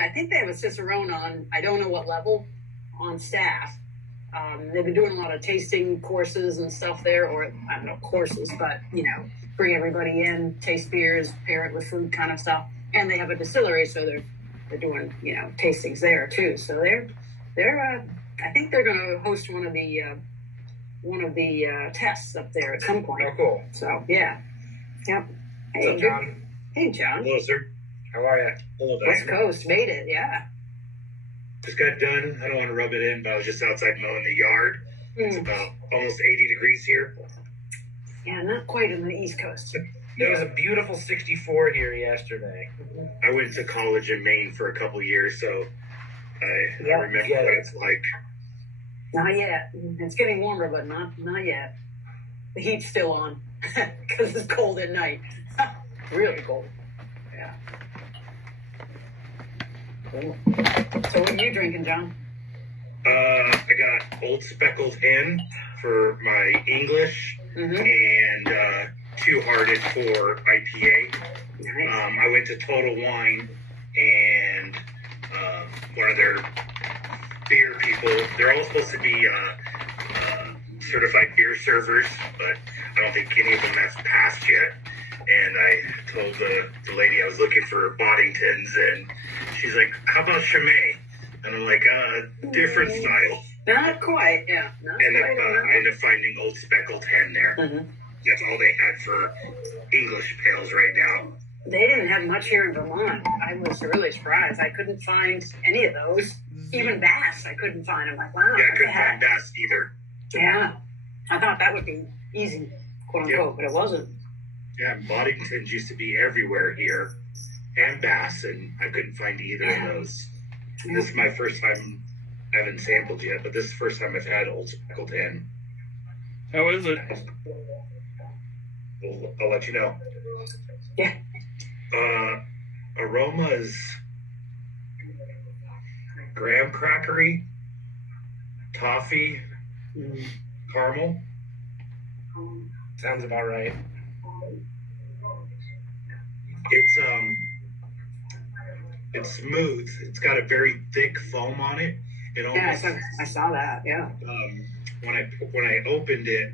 I think they have a Cicerone on, I don't know what level, on staff. They've been doing a lot of tasting courses and stuff there, or I don't know, courses, but, bring everybody in, taste beers, pair it with food kind of stuff. And they have a distillery, so they're doing, tastings there too. So they're I think they're going to host one of the tests up there at some point. Oh, cool. So, yeah. Yep. What's up, John? Hey, John. Hello, sir. How are you? Hello, West Coast made it, yeah. Just got done. I don't want to rub it in, but I was just outside mowing the yard. It's about almost 80 degrees here. Yeah, not quite in the East Coast. It was a beautiful 64 here yesterday. I went to college in Maine for a couple years, so I remember what it's like. Not yet. It's getting warmer, but not yet. The heat's still on because it's cold at night. Really cold. Yeah. So what are you drinking, John? I got Old Speckled Hen for my English and Two Hearted for IPA. Nice. I went to Total Wine and one of their beer people, they're all supposed to be certified beer servers, but I don't think any of them has passed yet. And I told the lady I was looking for Boddingtons, and she's like, how about Chimay? And I'm like, different style. Not quite, yeah. And I ended up finding Old Speckled Hen there. That's all they had for English pails right now. They didn't have much here in Vermont. I was really surprised. I couldn't find any of those. Even Bass, I couldn't find. I'm like, wow. Yeah, I couldn't find Bass either. Yeah. I thought that would be easy, quote unquote, but it wasn't. Yeah, Boddingtons used to be everywhere here, and Bass, and I couldn't find either of those. Yeah. This is my first time. I haven't sampled yet, but this is the first time I've had Old Speckled Hen. How is it? I'll let you know. Yeah. Aroma is graham crackery, toffee, caramel. Sounds about right. It's smooth. It's got a very thick foam on it. It almost, I saw that. Yeah. When I opened it,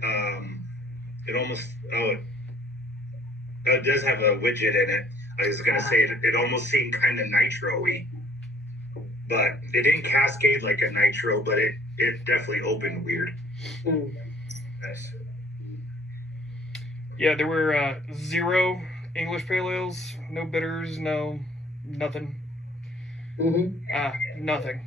it almost it does have a widget in it. I was gonna say it almost seemed kind of nitro-y, but it didn't cascade like a nitro, but it definitely opened weird. Nice. Yeah, there were 0 English pale ales, no bitters, no nothing. Nothing.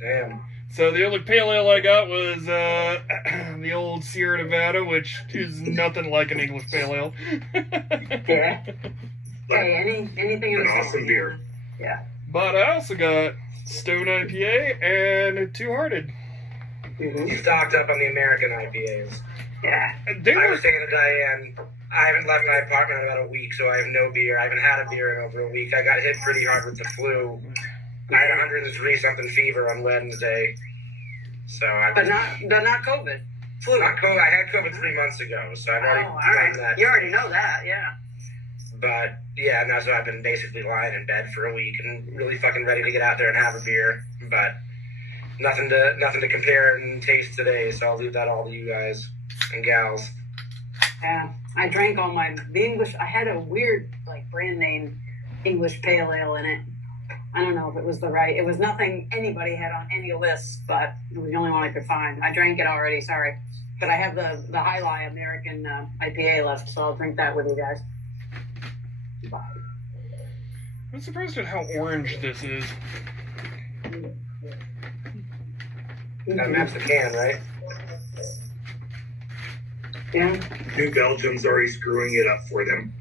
Damn. So the only pale ale I got was the old Sierra Nevada, which is nothing like an English pale ale. Yeah. Hey, anything in an awesome beer. Yeah. But I also got Stone IPA and Two Hearted. You stocked up on the American IPAs. Yeah. I was saying to Diane, I haven't left my apartment in about a week, so I have no beer. I haven't had a beer in over a week. I got hit pretty hard with the flu. I had 103-something fever on Wednesday. So but not COVID. Flu. Not COVID. I had COVID 3 months ago, so I've already done that. You already know that, yeah. But yeah, now so I've been basically lying in bed for a week and really fucking ready to get out there and have a beer. But nothing to compare and taste today, so I'll leave that all to you guys and gals. Yeah, I drank all the English. I had a weird brand name English pale ale in it. I don't know if it was it was nothing anybody had on any lists, but it was the only one I could find. I drank it already, sorry. But I have the High Life American IPA left, so I'll drink that with you guys. Bye. I'm surprised at how orange this is. That match the can, right? Yeah. New Belgium's already screwing it up for them.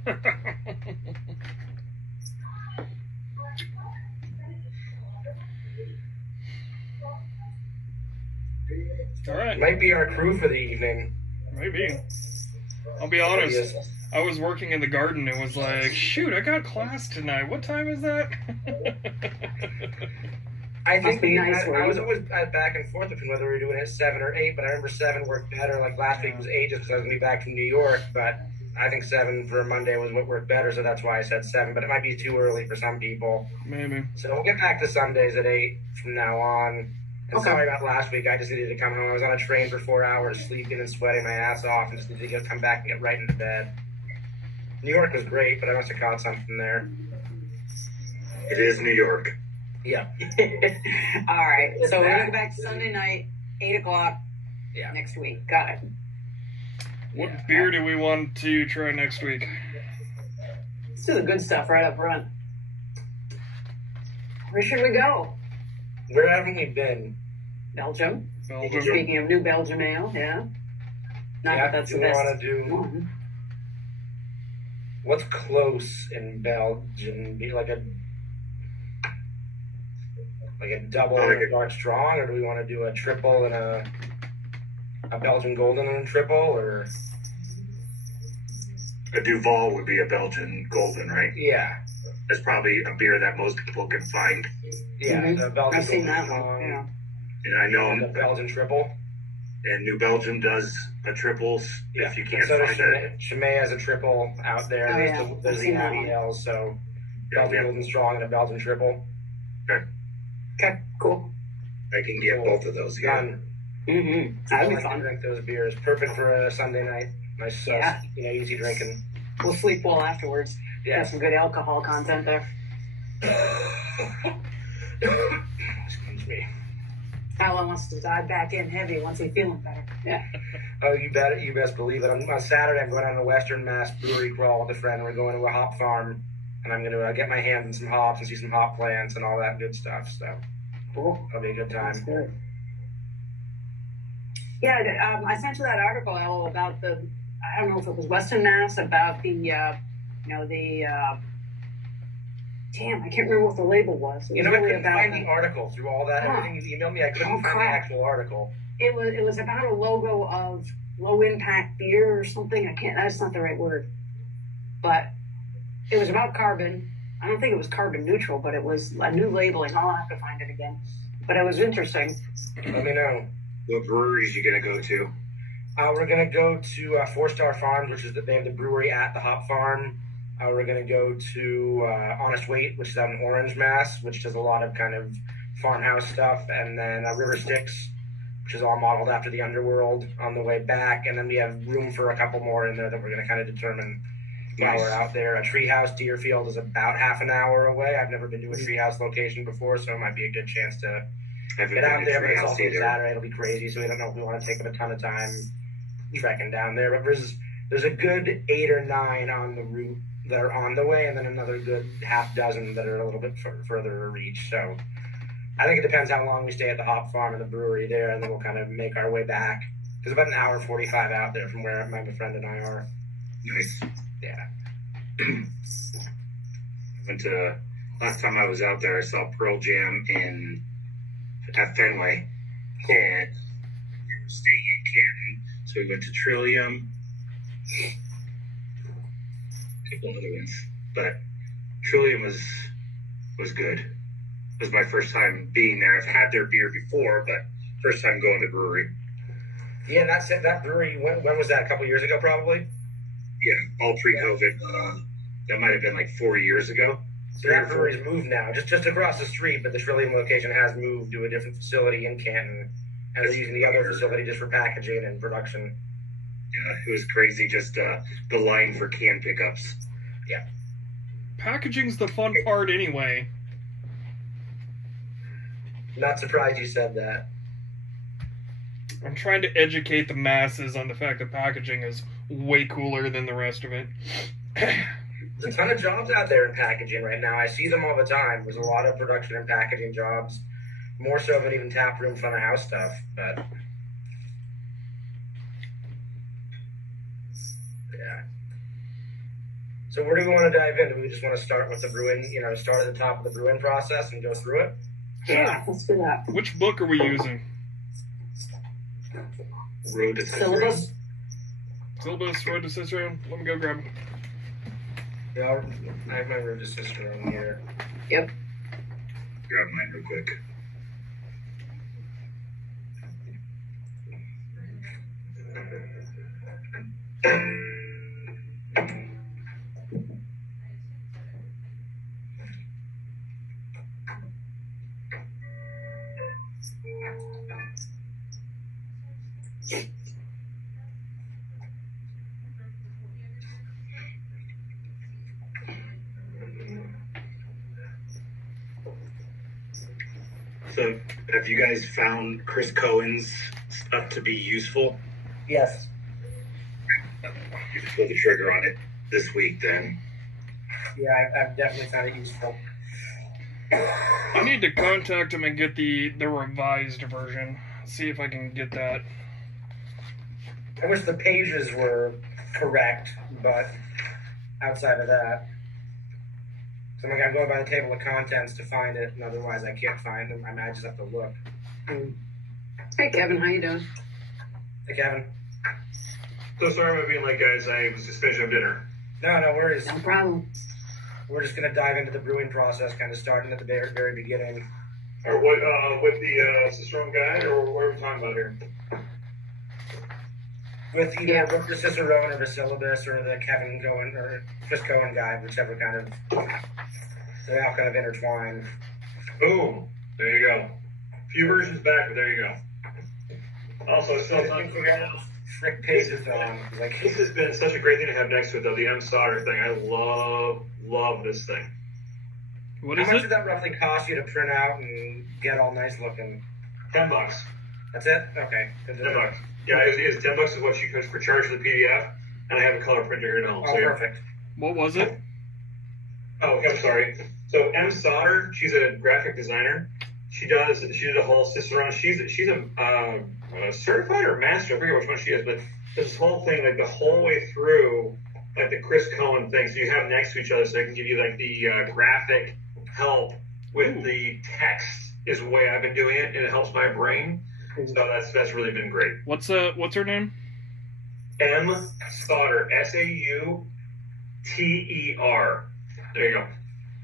All right. Might be our crew for the evening. Maybe. I'll be honest. I was working in the garden and was like, shoot, I got class tonight. What time is that? I think nice I was always back and forth between whether we were doing it 7 or 8, but I remember 7 worked better. Like last week was 8 just because I was going to be back from New York, but I think 7 for Monday was what worked better, so that's why I said 7. But it might be too early for some people. Maybe. So we'll get back to Sundays at 8 from now on. And Okay. sorry about last week. I just needed to come home. I was on a train for 4 hours, sleeping and sweating my ass off, and just needed to come back and get right into bed. New York was great, but I must have caught something there. It is New York. Yeah. All right. It's So we're bad. going to go back to Sunday night, 8 o'clock Yeah. next week. Got it. What Yeah. beer do we want to try next week? Let's do the good stuff right up front. Where should we go? Where haven't we been? Belgium. Belgium. Speaking of New Belgium ale, yeah. Not Yeah, that that's do the we best want to do... one. What's close in Belgium? Be like a double and a dark strong, or do we want to do a triple and a Belgian golden and a triple, or A Duval would be a Belgian golden, right? yeah, That's probably a beer that most people can find. yeah, Mhm. the Belgian I've seen golden that strong, one. Yeah. And I know and the Belgian triple. and New Belgium does a triples if you can't so does find it. Chimay has a triple out there. Oh, There's yeah. the, there's I've the seen that Abbey one. Ales, so Yeah, Belgian yeah. golden strong and a Belgian triple. Okay, cool. I can get both of those. Yeah. Done. Mm-hmm. I That'd be like to fun. drink those beers. Perfect for a Sunday night. Nice, Yeah. easy drinking. We'll sleep well afterwards. Yeah. Got some good alcohol content there. Excuse me. Alan wants to dive back in heavy once he's feeling better. Yeah. Oh, you best believe it. On Saturday, I'm going on a Western Mass brewery crawl with a friend. We're going to a hop farm, and I'm going to get my hands on some hops and see some hop plants and all that good stuff. So Cool. it'll be a good That's time. good. Yeah, I sent you that article, Al, about the, I don't know if it was Western Mass, about the, damn, I can't remember what the label was. It You was know, I really couldn't about find the article through all that. Huh. Everything you emailed me, I couldn't Oh, find the crap. actual article. It was about a logo of low impact beer or something. That's not the right word. But it was about carbon. I don't think it was carbon neutral, but it was a new labeling. I'll have to find it again. But it was interesting. Let me know. What breweries you gonna go to? We're going to go to 4 Star Farms, which is they have the brewery at the hop farm. We're going to go to Honest Weight, which is out in Orange, Mass, which does a lot of kind of farmhouse stuff. And then River Styx, which is all modeled after the Underworld on the way back. And then we have room for a couple more in there that we're going to kind of determine while Nice. we're out there. A Treehouse Deerfield is about half an hour away. I've never been to a Treehouse location before, so it might be a good chance to Haven't get been out to there. But it's Treehouse also either. Saturday. It'll be crazy, so we don't know if we want to take up a ton of time trekking down there. But there's a good 8 or 9 on the route that are on the way, and then another good half dozen that are a little bit further to reach. So I think it depends how long we stay at the hop farm and the brewery there, and then we'll kind of make our way back. There's about an hour 45 out there from where my friend and I are. Nice. Yeah. Went to last time I was out there. I saw Pearl Jam at Fenway, and we were staying in Canton, so we went to Trillium. A couple other ones, but Trillium was good. It was my first time being there. I've had their beer before, but first time going to the brewery. Yeah, that brewery, when was that? A couple years ago, probably? Yeah, all pre-COVID. That might have been like 4 years ago. So that brewery's moved now, just across the street, but the Trillium location has moved to a different facility in Canton, and they're using the other facility just for packaging and production. Yeah, it was crazy. Just the line for can pickups. Yeah. Packaging's the fun part anyway. Not surprised you said that. I'm trying to educate the masses on the fact that packaging is way cooler than the rest of it. There's a ton of jobs out there in packaging right now. I see them all the time. There's a lot of production and packaging jobs, more so than even tap room, front of house stuff. But yeah. So where do we want to dive in? Do we just want to start with the brewing? Start at the top of the brewing process and go through it. Yeah, let's do that. Which book are we using? Road to Syllabus? Syllabus, Road to Cicerone? Let me go grab them. Yeah, I have my road to Cicerone here. Yep. Grab mine real quick. So, have you guys found Chris Cohen's stuff to be useful? Yes. You just pulled the trigger on it this week, then. Yeah, I've definitely found it useful. I need to contact him and get the revised version. See if I can get that. I wish the pages were correct, but outside of that, so I'm going by the table of contents to find it, and otherwise I can't find them. I might just have to look. Hey, Kevin, how you doing? Hey, Kevin. So sorry about being late, guys. I was just finishing up dinner. No worries. No problem. We're just going to dive into the brewing process, kind of starting at the very, very beginning. Or what? With the Cicerone guy, or what are we talking about here? With either the Cicerone or the syllabus or the Kevin Cohen or Chris Cohen guide, whichever kind of, they're all kind of intertwined. Boom. There you go. A few versions back, but there you go. Also, still time to figure out. Frick pages on. Like, This has been such a great thing to have next to it, though. The M solder thing. I love this thing. What how is much it? did that roughly cost you to print out and get all nice looking? $10. That's it? Okay. $10. Yeah, it was $10 is what she could for charge for the PDF, and I have a color printer here at home. Oh, So yeah. perfect. What was it? Oh, I'm sorry. So M Sauter, she's a graphic designer. She did a whole Cicerone. She's a certified or master. I forget which one she is, but this whole thing, like the whole way through, like the Chris Cohen thing. So you have them next to each other, so they can give you like the graphic help with the text. Is the way I've been doing it, and it helps my brain. So that's really been great. What's her name? M Sauter, SAUTER. There you go.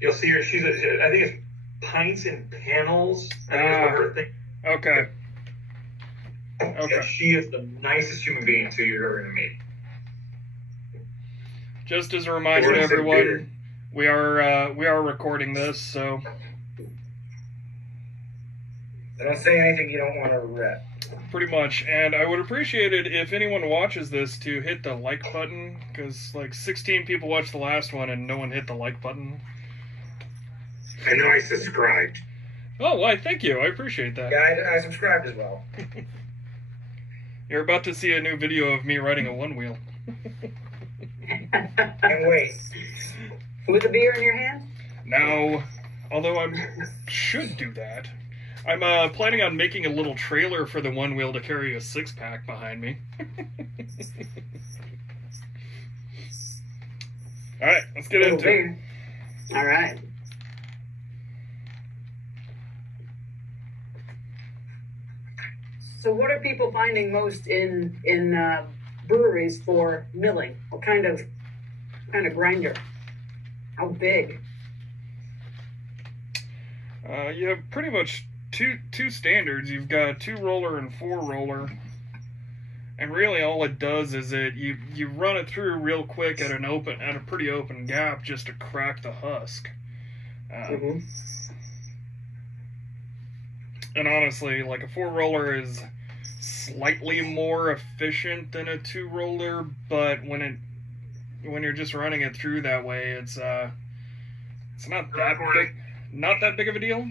You'll see her. I think it's Pints and Panels. I think that's what her thing. Okay. Yeah, she is the nicest human being too you're ever gonna meet. Just as a reminder to everyone, we are recording this, so Don't say anything you don't want to regret. pretty much. And I would appreciate it if anyone watches this to hit the like button, because like 16 people watched the last one and no one hit the like button. I know I subscribed. Oh, why? Thank you. I appreciate that. Yeah, I subscribed as well. You're about to see a new video of me riding a one wheel. And wait. With a beer in your hand? Now, although I should do that, I'm planning on making a little trailer for the one wheel to carry a 6-pack behind me. All right, let's get into it. All right. So, what are people finding most in breweries for milling? What kind of grinder? How big? You have pretty much two standards. You've got 2-roller and 4-roller, and really all it does is you run it through real quick at a pretty open gap just to crack the husk. And honestly, like a 4-roller is slightly more efficient than a 2-roller, but when you're just running it through that way, it's not that big of a deal.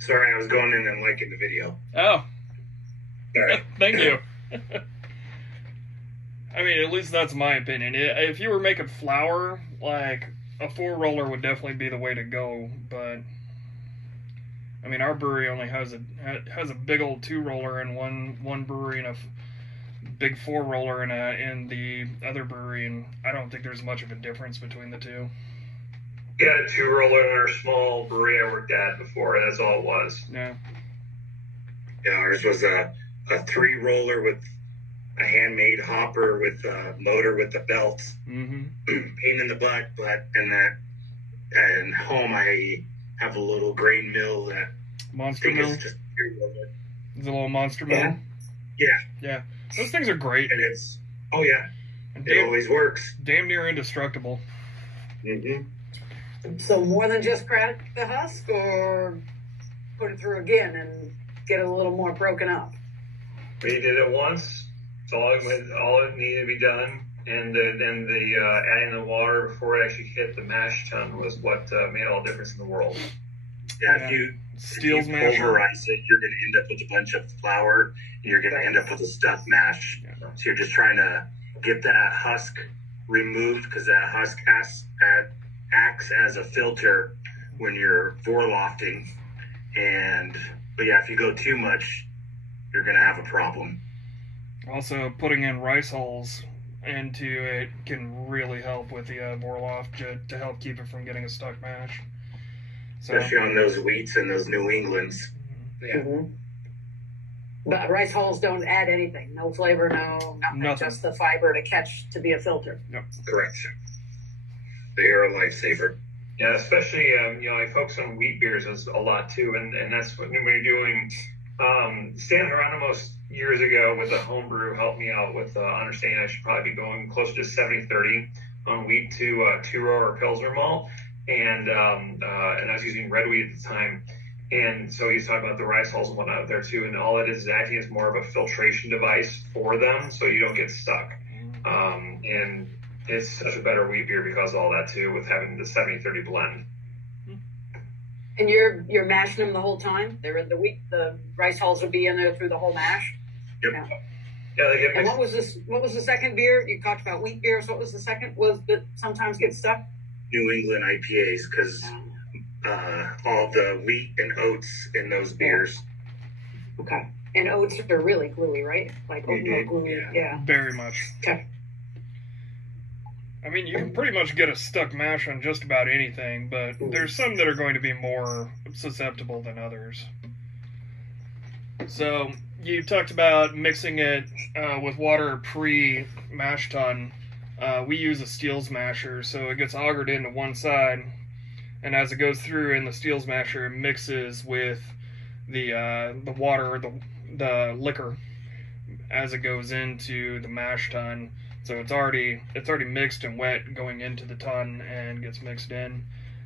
Sorry, I was going in and liking the video. Oh, Sorry. thank you. I mean, at least that's my opinion. If you were making flour, like a 4-roller would definitely be the way to go. But I mean, our brewery only has a big old 2-roller in one brewery and a big 4-roller in the other brewery, and I don't think there's much of a difference between the two. We had a 2-roller in our small brewery I worked at before. That's all it was. Yeah. Yeah, ours was a 3-roller with a handmade hopper with a motor with the belts. Mm-hmm. Pain in the butt, and home I have a little grain mill that Monster mill. is just 3-roller. It's a little monster mill. Yeah. Those things are great. And it's And it always works. damn near indestructible. Mm-hmm. So more than just crack the husk, or put it through again and get a little more broken up. We did it once. It's all it needed to be done. And then the adding the water before it actually hit the mash tun was what made all the difference in the world. Yeah, if you pulverize it, you're going to end up with a bunch of flour, and you're going to end up with a stuck mash. Yeah. So you're just trying to get that husk removed, because that husk acts as a filter when you're vorlofting. But yeah, if you go too much, you're going to have a problem. Also, putting in rice hulls into it can really help with the vorloft to help keep it from getting a stuck mash. So, especially on those wheats and those New Englands. Yeah. Mm-hmm. But rice hulls don't add anything. No flavor, nothing. Just the fiber to be a filter. Yep. Correct. They are a lifesaver. Yeah, especially I focus on wheat beers a lot too, and that's when you're doing. Stan Hieronymus years ago with a homebrew helped me out with understanding I should probably be going closer to 70-30 on wheat to two-row or Pilsner malt, and I was using red wheat at the time, and so he's talking about the rice hulls and whatnot there too, and all it is acting as more of a filtration device for them, so you don't get stuck, and it's such a better wheat beer because of all that too, with having the 70-30 blend. And you're mashing them the whole time. The rice hulls will be in there through the whole mash. Yep. Yeah, they get And mixed. what was the second beer? You talked about wheat beers. What was the second? Was that sometimes get stuck? New England IPAs, because all the wheat and oats in those beers. Okay. And oats are really gluey, right? Like oatmeal gluey. Yeah. very much. Okay. I mean, you can pretty much get a stuck mash on just about anything, but there's some that are going to be more susceptible than others. So, you talked about mixing it with water pre-mash tun. We use a Steels masher, so it gets augered into one side, and as it goes through in the Steels masher, it mixes with the water, the liquor, as it goes into the mash tun. So it's already mixed and wet going into the tun and gets mixed in.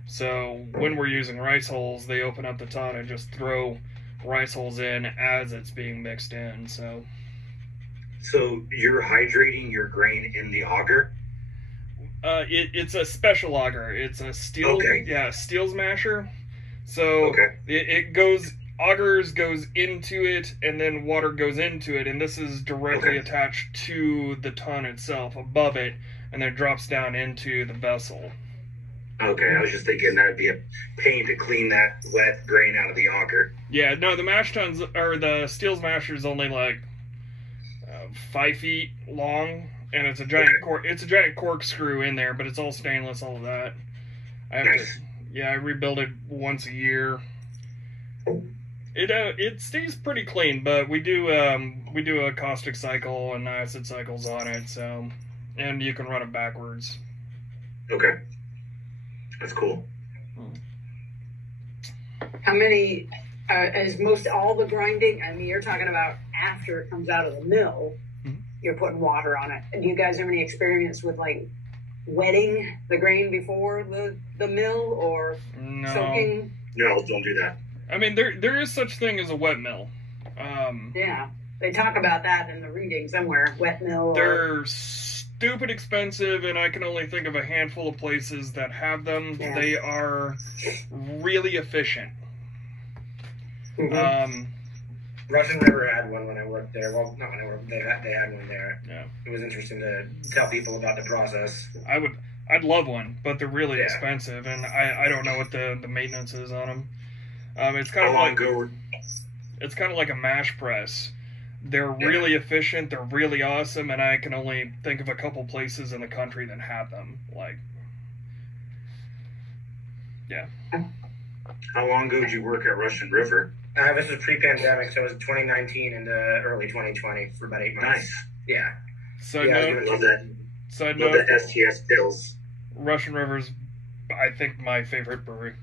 So when we're using rice hulls, they open up the tun and just throw rice hulls in as it's being mixed in. So you're hydrating your grain in the auger? It's a special auger. It's a Steels masher. So it goes. Augers goes into it, and then water goes into it, and this is directly attached to the tun itself, above it, and then drops down into the vessel. Okay, I was just thinking that would be a pain to clean that wet grain out of the auger. Yeah, no, the mash tuns, or the Steels masher is only like 5 feet long, and it's a giant corkscrew in there, but it's all stainless, all of that. I rebuild it once a year. It stays pretty clean, but we do a caustic cycle and acid cycles on it, so, and you can run it backwards. Okay, that's cool. How many is most all the grinding? I mean, you're talking about after it comes out of the mill, you're putting water on it. Do you guys have any experience with like wetting the grain before the mill or soaking? No, don't do that. I mean, there is such thing as a wet mill. Yeah, they talk about that in the reading somewhere. Wet mill. They're stupid expensive, and I can only think of a handful of places that have them. Yeah. They are really efficient. Mm-hmm. Russian River had one when I worked there. Well, not when I worked. They had one there. Yeah, it was interesting to tell people about the process. I'd love one, but they're really expensive, and I don't know what the maintenance is on them. It's kind of like a mash press. They're really efficient. They're really awesome, and I can only think of a couple places in the country that have them. How long ago did you work at Russian River? This was pre-pandemic, so it was 2019 into early 2020 for about 8 months. Nice. Yeah. Side note, the STS pills. Russian River's, I think, my favorite brewery.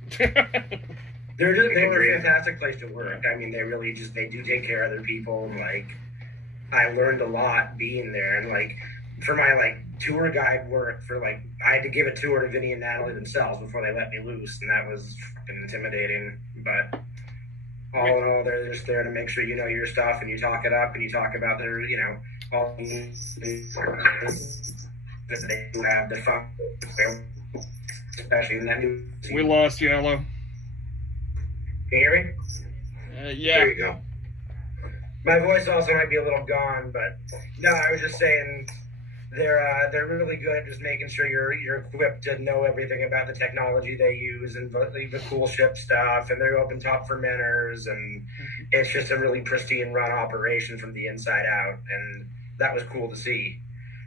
They were a fantastic place to work. I mean, they do take care of their people. I learned a lot being there, and for my tour guide work, I had to give a tour to Vinny and Natalie themselves before they let me loose, and that was fucking intimidating. But all in all, they're just there to make sure you know your stuff and you talk it up and you talk about their, all the that they do have the fun, especially in that new season. We lost Yellow. Can you hear me? Yeah. There you go. My voice also might be a little gone, but no, I was just saying they're really good at just making sure you're equipped to know everything about the technology they use and the cool ship stuff, and they're open top fermenters, and it's just a really pristine run operation from the inside out, and that was cool to see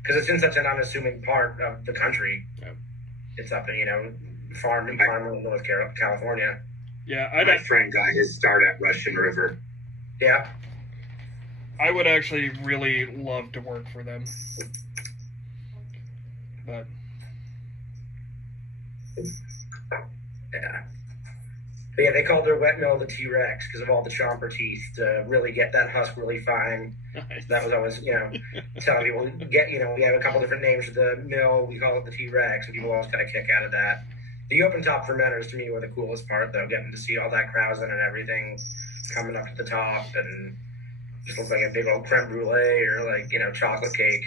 because it's in such an unassuming part of the country. Yep. It's up in farmland, North California. Yeah, My friend got his start at Russian River. Yeah. I would actually really love to work for them. But yeah. But yeah, they called their wet mill the T-Rex because of all the chomper teeth to really get that husk really fine. nice. That was always, telling people, we have a couple different names for the mill. We call it the T-Rex, and people always got a kick out of that. The open top fermenters to me were the coolest part, though, getting to see all that krausen and everything coming up to the top and just looked like a big old creme brulee or chocolate cake,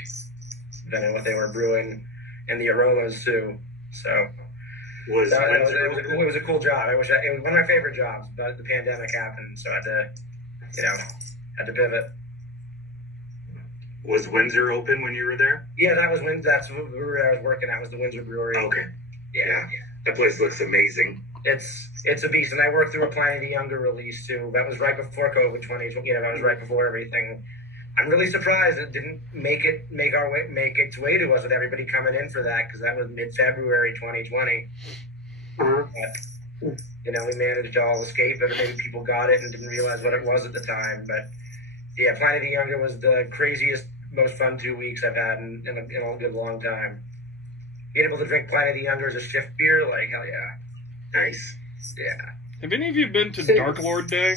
depending on what they were brewing, and the aromas too. So it was a cool job. It was one of my favorite jobs, but the pandemic happened, so I had to pivot. Was Windsor open when you were there? Yeah, that's the brewery I was working at, was the Windsor Brewery. Okay. Yeah. That place looks amazing. It's a beast, and I worked through a Pliny the Younger release too. That was right before COVID 2020. That was right before everything. I'm really surprised it didn't make its way to us with everybody coming in for that, because that was mid-February 2020. But, we managed to all escape it, or maybe people got it and didn't realize what it was at the time. But yeah, Pliny the Younger was the craziest, most fun 2 weeks I've had in a good long time. Being able to drink Pliny the Younger as a shift beer, like, hell yeah. Nice. Yeah. Have any of you been to Dark Lord Day?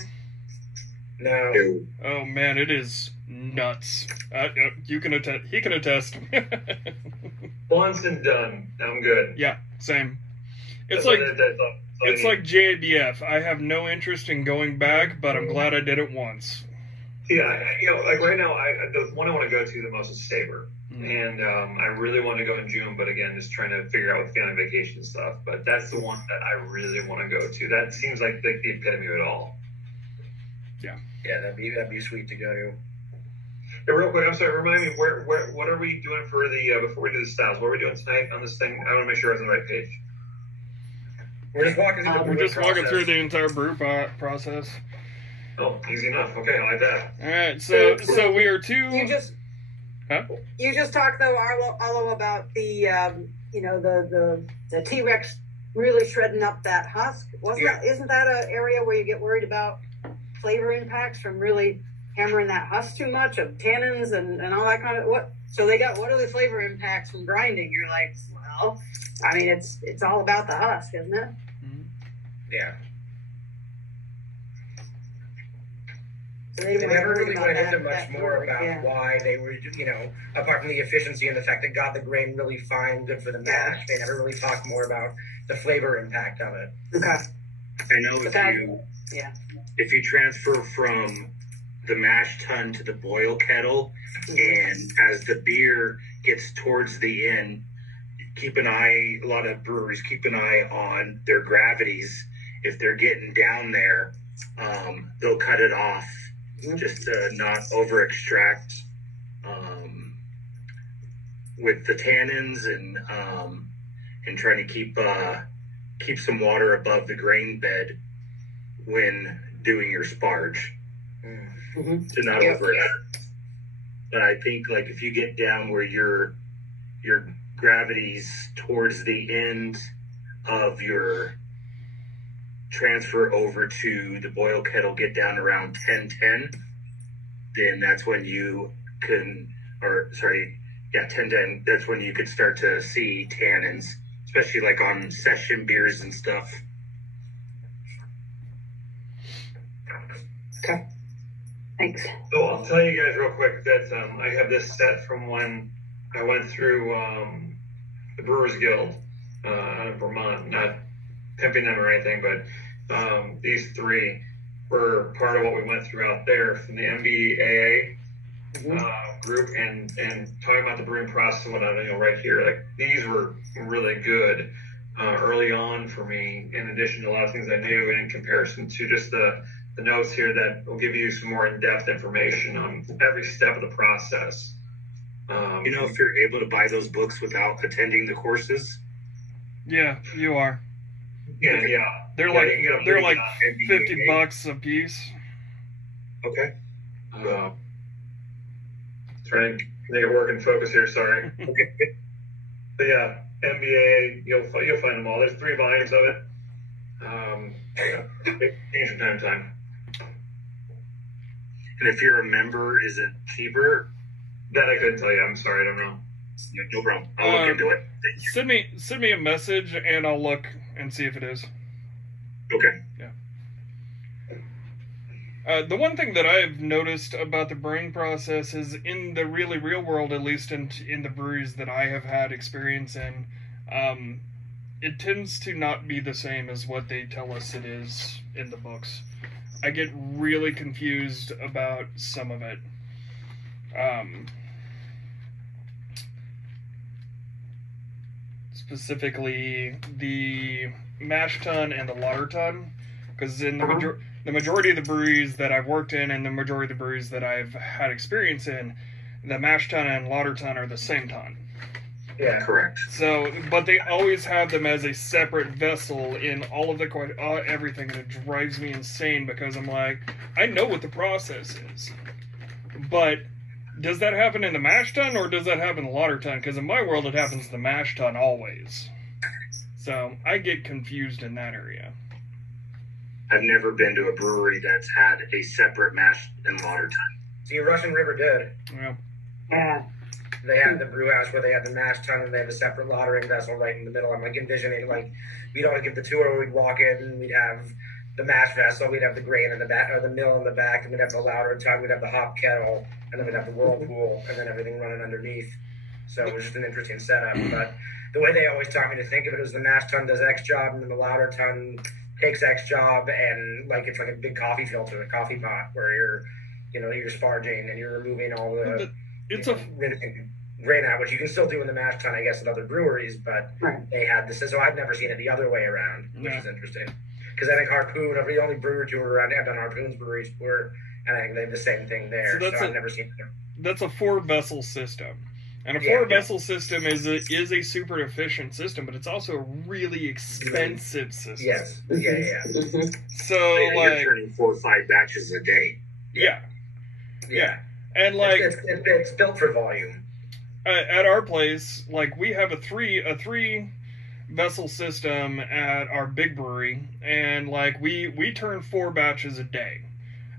No. Oh man, it is nuts. You can attest. He can attest. Once and done. I'm good. Yeah, same. It's That's like JBF. I have no interest in going back, but I'm glad I did it once. Yeah, like right now, the one I want to go to the most is Sabre. And I really want to go in June, but again, just trying to figure out with family vacation stuff. But that's the one that I really want to go to. That seems like the epitome of it all. Yeah, that'd be sweet to go to. Hey, real quick, I'm sorry, remind me, what are we doing for before we do the styles? What are we doing tonight on this thing? I want to make sure I was on the right page. We're just walking through the We're just walking through the entire brew process. Oh, easy enough. Okay, I like that. All right, so we are two. You just talked though, Arlo, about the the T-Rex really shredding up that husk. Isn't that an area where you get worried about flavor impacts from really hammering that husk too much of tannins and all that kind of what? So what are the flavor impacts from grinding? You're like, well, I mean, it's all about the husk, isn't it? Mm-hmm. Yeah. So They never really went into much more about why they were, apart from the efficiency and the fact that got the grain really fine, good for the mash. They never really talked more about the flavor impact of it. Okay. I know if you transfer from the mash tun to the boil kettle, and as the beer gets towards the end, a lot of breweries keep an eye on their gravities. If they're getting down there, they'll cut it off just to not over extract with the tannins and trying to keep some water above the grain bed when doing your sparge to not over it. But I think if you get down where your gravity's towards the end of your transfer over to the boil kettle, get down around 1010, then that's when you can, 1010, that's when you could start to see tannins, especially on session beers and stuff. Okay. Thanks. So I'll tell you guys real quick that I have this set from when I went through the Brewers Guild out of Vermont, not pimping them or anything, but these three. were part of what we went through out there from the MBAA group, and talking about the brewing process and whatnot, right here, like these were really good early on for me, in addition to a lot of things I knew, and in comparison to just the notes here that will give you some more in-depth information on every step of the process. If you're able to buy those books without attending the courses. Yeah, you are. Yeah. They're like $50 a piece. Okay. Trying to make it work and focus here. Sorry. Okay. But yeah, MBA, you'll find them all. There's 3 volumes of it. They change from time to time. And if you're a member, is it cheaper? That I couldn't tell you. I'm sorry, I don't know. No problem. I'll look into it. Send me a message and I'll look and see if it is. Okay. Yeah. The one thing that I've noticed about the brewing process is, in the really real world, at least in the breweries that I have had experience in, it tends to not be the same as what they tell us it is in the books. I get really confused about some of it. Specifically, the mash tun and the lauter tun, because in the majority of the breweries that I've worked in, and the majority of the breweries that I've had experience in, the mash tun and lauter tun are the same tun. Yeah, correct. So, but they always have them as a separate vessel in all of the everything, and it drives me insane, because I'm like, I know what the process is, but does that happen in the mash tun, or does that happen in the lauter tun? Because in my world, it happens in the mash tun always. So I get confused in that area. I've never been to a brewery that's had a separate mash and lauter tun. See, Russian River did. Yeah. They had the brew house where they had the mash tun, and they have a separate lautering vessel right in the middle. I'm like envisioning, like, we'd always give the tour, we'd walk in, and we'd have the mash vessel, we'd have the grain in the back, or the mill in the back, and we'd have the lauter tun, we'd have the hop kettle, and then we'd have the whirlpool, and then everything running underneath. So it was just an interesting setup. But the way they always taught me to think of it was the mash tun does X job, and then the lauter tun takes X job, and like it's like a big coffee filter, a coffee pot, where you're sparging and you're removing all the grain out, which you can still do in the mash tun, I guess, at other breweries, but they had this. So I've never seen it the other way around, which is interesting. Because I think Harpoon, the only brewer tour around, I've done Harpoon's breweries tour, and I think they have the same thing there. So I've never seen it. That's a 4-vessel system. And a 4-vessel system is a super efficient system, but it's also a really expensive system. Yes. Yeah. So, you're turning 4 or 5 batches a day. Yeah. And like it's built for volume. At our place, like, we have a three vessel system at our big brewery, and like we turn 4 batches a day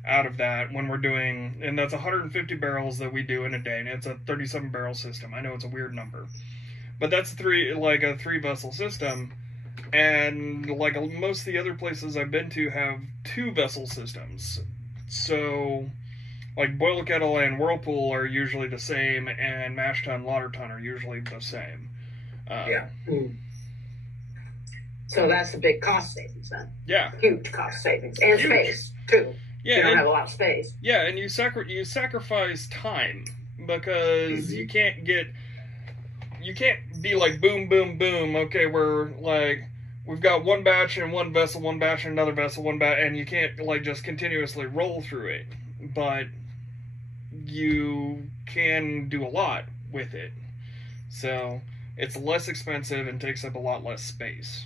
out of that when we're doing, and that's 150 barrels that we do in a day, and it's a 37 barrel system. I know it's a weird number, but that's a 3 vessel system. And like most of the other places I've been to have 2 vessel systems. So like boil kettle and whirlpool are usually the same, and mash tun, lauter tun are usually the same. So that's a big cost savings then. Yeah. Huge cost savings. And space, too. Yeah, you don't have a lot of space. Yeah, and you sacrifice time, because you can't be like boom, boom, boom. Okay, we've got 1 batch and 1 vessel, 1 batch and another vessel, 1 batch, and you can't like just continuously roll through it. But you can do a lot with it. So it's less expensive and takes up a lot less space.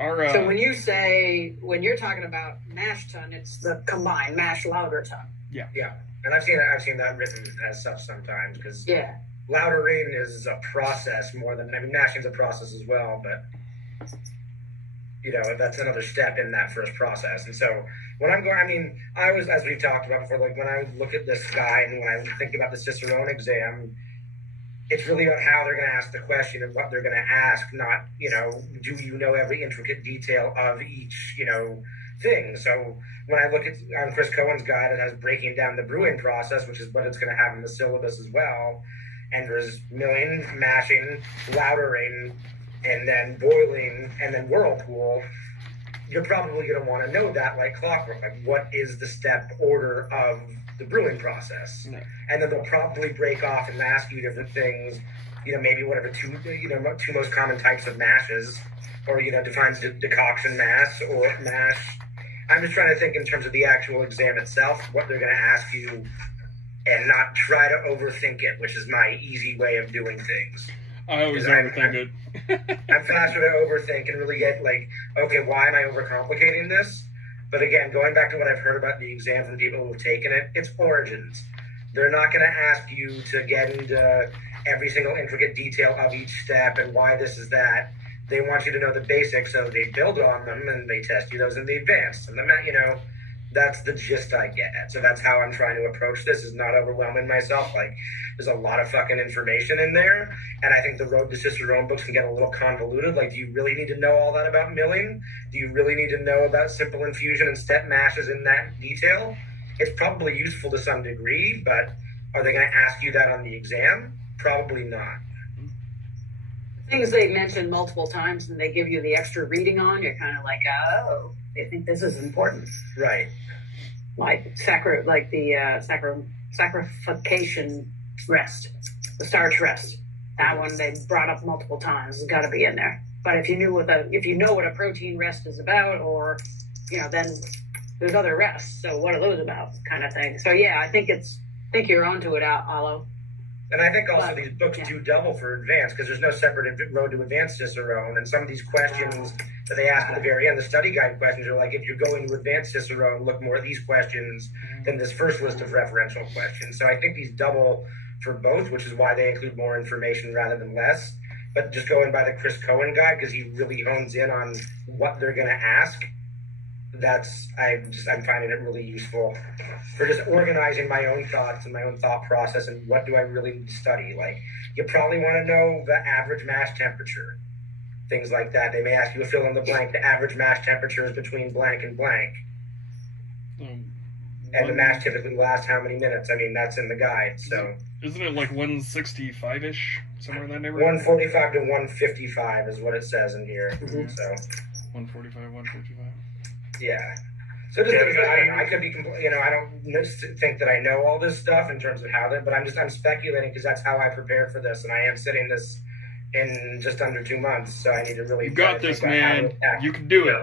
So when you're talking about mash tun, it's the combined mash lauter tun. Yeah. And I've seen that written as such sometimes, because lautering is a process more than, mashing's a process as well, but that's another step in that first process. And so when I'm going, I was, as we've talked about before, like when I look at this guy and when I think about the Cicerone exam, it's really about how they're going to ask the question and what they're going to ask, not, do you know every intricate detail of each, thing. So when I look on Chris Cohen's guide, it has breaking down the brewing process, which is what it's going to have in the syllabus as well. And there's milling, mashing, lautering, and then boiling, and then whirlpool. you're probably going to want to know that like clockwork. Like, what is the step order of the brewing process? Yeah. And then they'll probably break off and ask you different things, maybe whatever two most common types of mashes, or, defines decoction mass or mash. I'm just trying to think in terms of the actual exam itself, what they're going to ask you, and not try to overthink it, which is my easy way of doing things. I always overthink it. I'm faster to overthink and really get like, okay, why am I overcomplicating this? But again, going back to what I've heard about the exam from people who've taken it, it's origins. They're not going to ask you to get into every single intricate detail of each step and why this is that. They want you to know the basics, so they build on them and they test you those in the advanced. And that's the gist I get. So that's how I'm trying to approach this, is not overwhelming myself. Like, there's a lot of fucking information in there. And I think the Road to Cicerone books can get a little convoluted. Like, do you really need to know all that about milling? Do you really need to know about simple infusion and step mashes in that detail? It's probably useful to some degree, but are they going to ask you that on the exam? Probably not. Things they mentioned multiple times and they give you the extra reading on, you're kind of like, oh, they think this is important. Right. Like saccharification rest, the starch rest. That one they brought up multiple times. It's got to be in there. But if you know what a protein rest is about, or then there's other rests. So what are those about, kind of thing. So yeah, I think you're onto it, Alo. And I think also these books do double for advanced, because there's no separate road to advanced Cicerone. And some of these questions that they ask at the very end, the study guide questions, are like, if you're going to advanced Cicerone, look more at these questions than this first list of referential questions. So I think these double for both, which is why they include more information rather than less. But just going by the Chris Cohen guide, because he really hones in on what they're going to ask, I'm finding it really useful for just organizing my own thoughts and my own thought process and what do I really need to study. Like, you probably want to know the average mash temperature, things like that. They may ask you a fill in the blank. The average mash temperature is between blank and blank. And the mash typically lasts how many minutes? I mean, that's in the guide. So isn't it like 165-ish, somewhere in that neighborhood? 145 to 155 is what it says in here. Mm-hmm. So 145, 155. Yeah. So just I could be, I don't think that I know all this stuff in terms of how that, but I'm speculating, because that's how I prepared for this, and I am sitting this in just under 2 months, so I need to really. You got this, man. You can do it.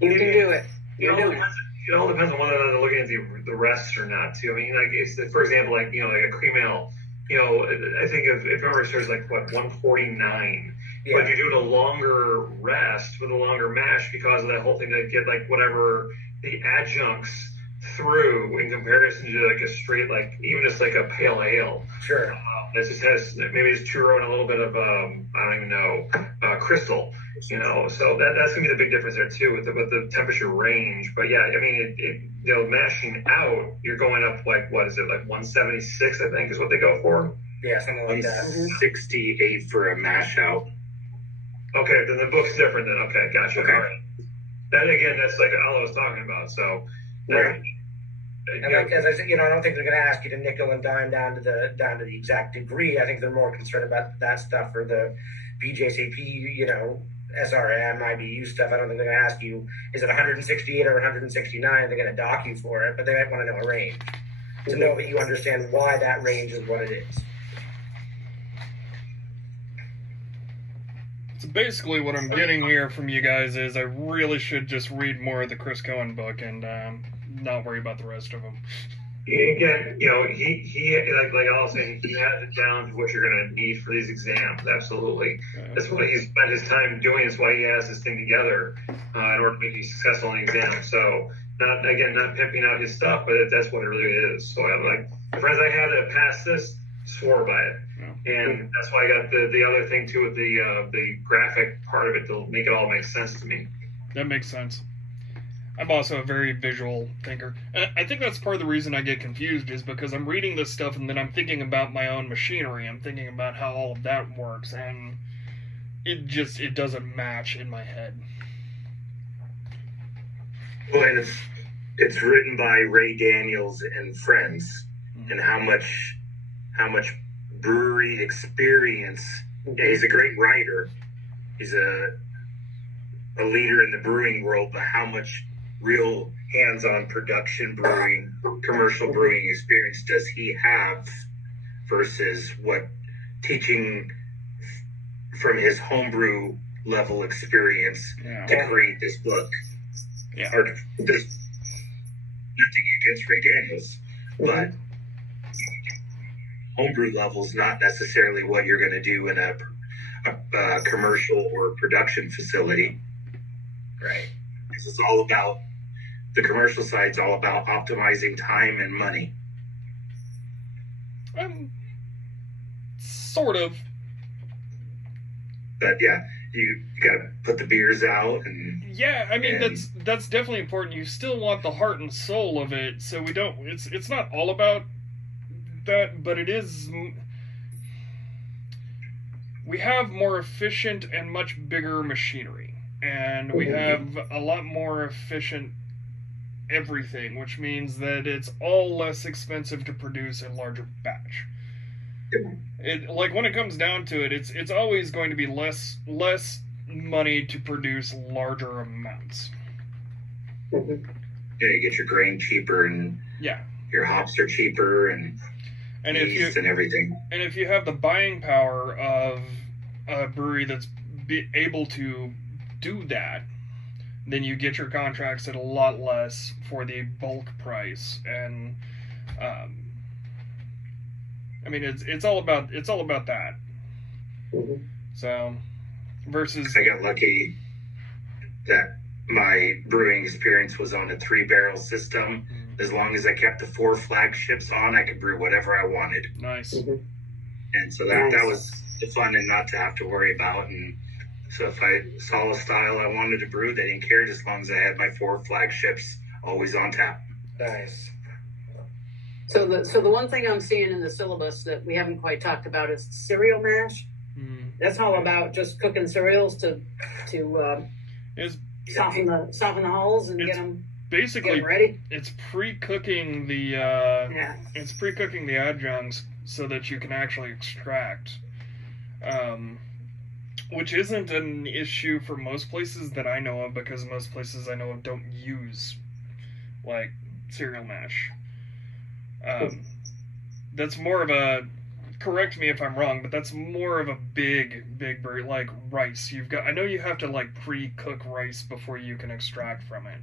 You can do it. It all depends on whether they're looking at the rests or not, too. I mean, like, for example, like a cream ale. I think if memory serves, like 149. Yeah. But you're doing a longer rest with a longer mash because of that whole thing to get like whatever the adjuncts through in comparison to like a straight, like even just like a pale ale. Sure. This just has maybe it's churro and a little bit of I don't even know crystal. So that's gonna be the big difference there too with the temperature range. But yeah, I mean mashing out, you're going up like, what is it, like 176 I think is what they go for. Yeah, something like that. 68 for a mash out. Okay, then the book's different then. Okay, gotcha. Okay. All right. That again, that's like all I was talking about. So, right. And like, as I said, I don't think they're going to ask you to nickel and dime down to the exact degree. I think they're more concerned about that stuff for the BJCP, SRM, IBU stuff. I don't think they're going to ask you, is it 168 or 169? They're going to dock you for it, but they might want to know a range to know that you understand why that range is what it is. So basically what I'm getting here from you guys is I really should just read more of the Chris Cohen book and not worry about the rest of them. Again, he like I was saying, he has it down to what you're going to need for these exams. Absolutely. That's what he's spent his time doing. That's why he has this thing together in order to make you successful in the exam. So, not pimping out his stuff, but that's what it really is. So, I'm like, the friends I had to pass this swore by it. And that's why I got the other thing too with the graphic part of it to make it all make sense to me. That makes sense. I'm also a very visual thinker. I think that's part of the reason I get confused is because I'm reading this stuff and then I'm thinking about my own machinery. I'm thinking about how all of that works, and it doesn't match in my head. Well, and it's written by Ray Daniels and friends, and how much brewery experience. Yeah, he's a great writer. He's a leader in the brewing world, but how much real hands-on production brewing, commercial brewing experience does he have versus what teaching from his homebrew level experience to create this book. Yeah. Or this, nothing against Ray Daniels, but homebrew level is not necessarily what you're going to do in a commercial or production facility. Right. It's all about, the commercial side's all about optimizing time and money. Sort of. But yeah, you got to put the beers out and... Yeah, I mean, that's definitely important. You still want the heart and soul of it, so we don't... It's not all about that, but it is... We have more efficient and much bigger machinery, and we have a lot more efficient everything, which means that it's all less expensive to produce a larger batch. Like, when it comes down to it, it's always going to be less money to produce larger amounts. Yeah, you get your grain cheaper, and your hops are cheaper, and yeast and everything. And if you have the buying power of a brewery that's able to do that, then you get your contracts at a lot less for the bulk price. And I mean, it's all about that. So versus, I got lucky that my brewing experience was on a 3-barrel system. As long as I kept the 4 flagships on, I could brew whatever I wanted. Nice. And so that was the fun and not to have to worry about. And so if I saw a style I wanted to brew, they didn't care, as long as I had my 4 flagships always on tap. Nice. So the one thing I'm seeing in the syllabus that we haven't quite talked about is cereal mash. That's all about just cooking cereals to soften the hulls and get them ready. It's pre-cooking the adjuncts so that you can actually extract, which isn't an issue for most places that I know of, because most places I know of don't use like cereal mash. That's more of a, correct me if I'm wrong, but that's more of a big brewery, like rice. I know you have to like pre-cook rice before you can extract from it.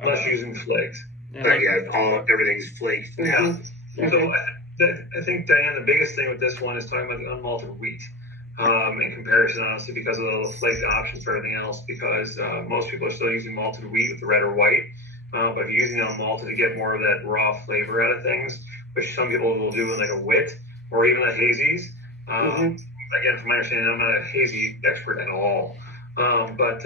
Unless using flakes. Everything's flaked now. So I think, Diane, the biggest thing with this one is talking about the unmalted wheat in comparison, honestly, because of the flaked options for everything else, because most people are still using malted wheat with the red or white. But if you're using unmalted to get more of that raw flavor out of things, which some people will do in like a wit or even a hazies. Again, from my understanding, I'm not a hazy expert at all. But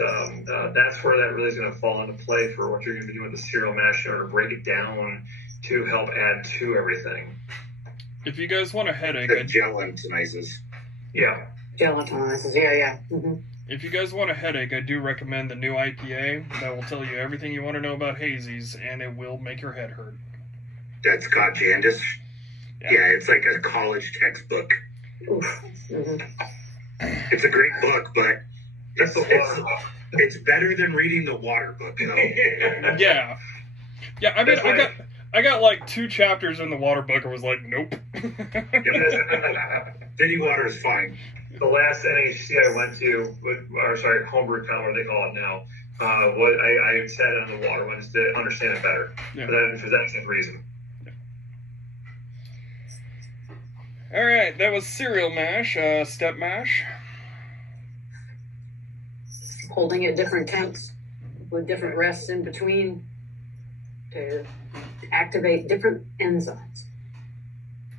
that's where that really is going to fall into play for what you're going to be doing with the cereal mash, in order to break it down to help add to everything. If you guys want a headache, gelatinizes. Yeah. Gelatinizes, yeah. If you guys want a headache, I do recommend the new IPA. That will tell you everything you want to know about hazies, and it will make your head hurt. That's Scott Jandis. Yeah, it's like a college textbook. It's a great book, but it's better than reading the water book, though. Yeah. I mean, I got like 2 chapters in the water book. I was like, nope. City water is fine. The last NHC I went to, homebrew town, what they call it now, what I sat on the water one is to understand it better. Yeah. For that same reason. All right, that was cereal mash, step mash. Holding at different temps with different rests in between to activate different enzymes.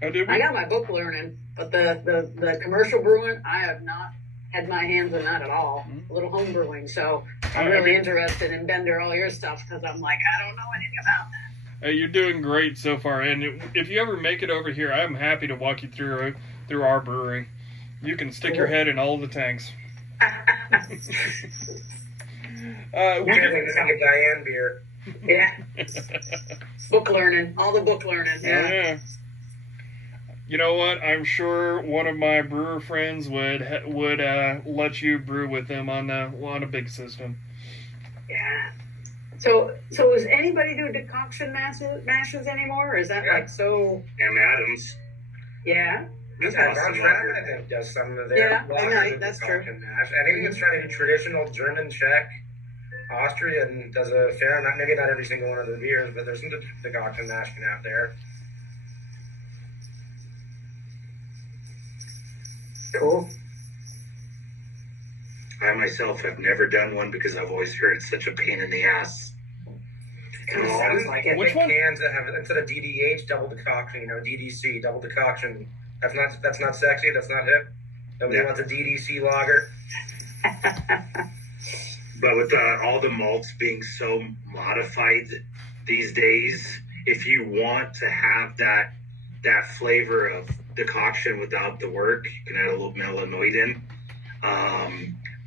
Oh, did we? I got my book learning, but the commercial brewing, I have not had my hands on that at all. A little home brewing, so I'm really interested in Bender, all your stuff, because I'm like, I don't know anything about that. Hey, you're doing great so far, and if you ever make it over here, I'm happy to walk you through our brewery. You can stick your head in all the tanks. We can have a Diane beer. Yeah. Book learning, all the book learning. Yeah. You know what? I'm sure one of my brewer friends would let you brew with them on a big system. Yeah. So is anybody doing decoction mashes anymore? Or is that like so? M. Adams. Yeah. John Trapp, I think, does some of their that's true. mash. Anything that's trying to do traditional German, Czech, Austrian does a fair amount. Maybe not every single one of the beers, but there's some decoction mashing out there. Cool. I myself have never done one because I've always heard it's such a pain in the ass. Kind of sounds like it. Which one? Cans that have instead of DDH double decoction, DDC double decoction. That's not sexy. That's not hip. Nobody wants a DDC lager. But with all the malts being so modified these days, if you want to have that flavor of decoction without the work, you can add a little melanoid in.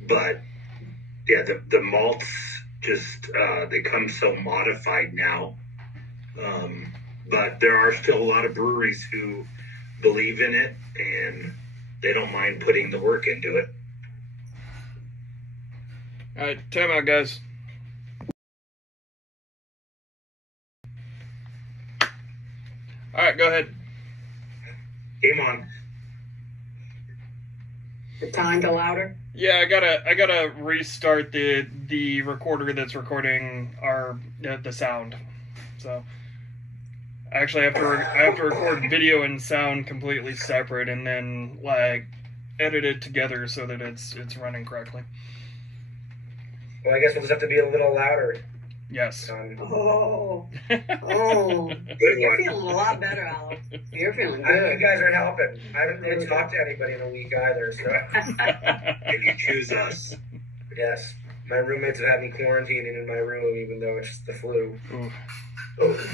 But yeah, the malts just they come so modified now. But there are still a lot of breweries who believe in it and they don't mind putting the work into it. All right, time out, guys. All right, go ahead. Game on. The time to louder. Yeah, I gotta restart the recorder that's recording the sound. So actually, I have to record video and sound completely separate, and then like edit it together so that it's running correctly. Well, I guess we'll just have to be a little louder. Yes. Oh. Good You're one. feeling a lot better, Alex. You're feeling I know good. you guys are helping. I haven't really talked to anybody in a week either, so If you choose us. yes. My roommates have had me quarantining in my room, even though it's the flu.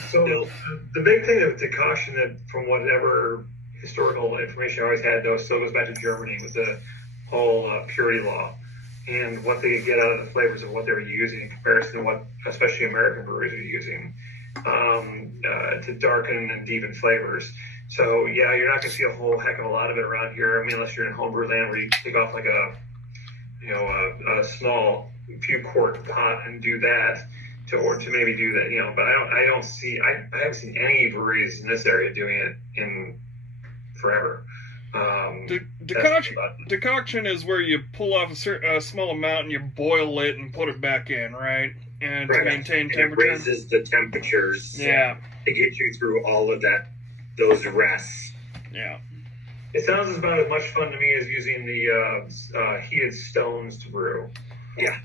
So the big thing of decoction, that from whatever historical information I always had, though, still goes back to Germany with the whole purity law and what they get out of the flavors of what they're using in comparison to what especially American breweries are using to darken and deepen flavors. So yeah, you're not going to see a whole heck of a lot of it around here. I mean, unless you're in homebrew land where you take off like a small few quart pot and do that. To maybe do that, but I haven't seen any breweries in this area doing it in forever. Decoction is where you pull off a small amount and you boil it and put it back in, right? And to maintain temperature. It raises the temperatures. Yeah. To get you through all of those rests. Yeah. It sounds about as much fun to me as using the heated stones to brew. Yeah.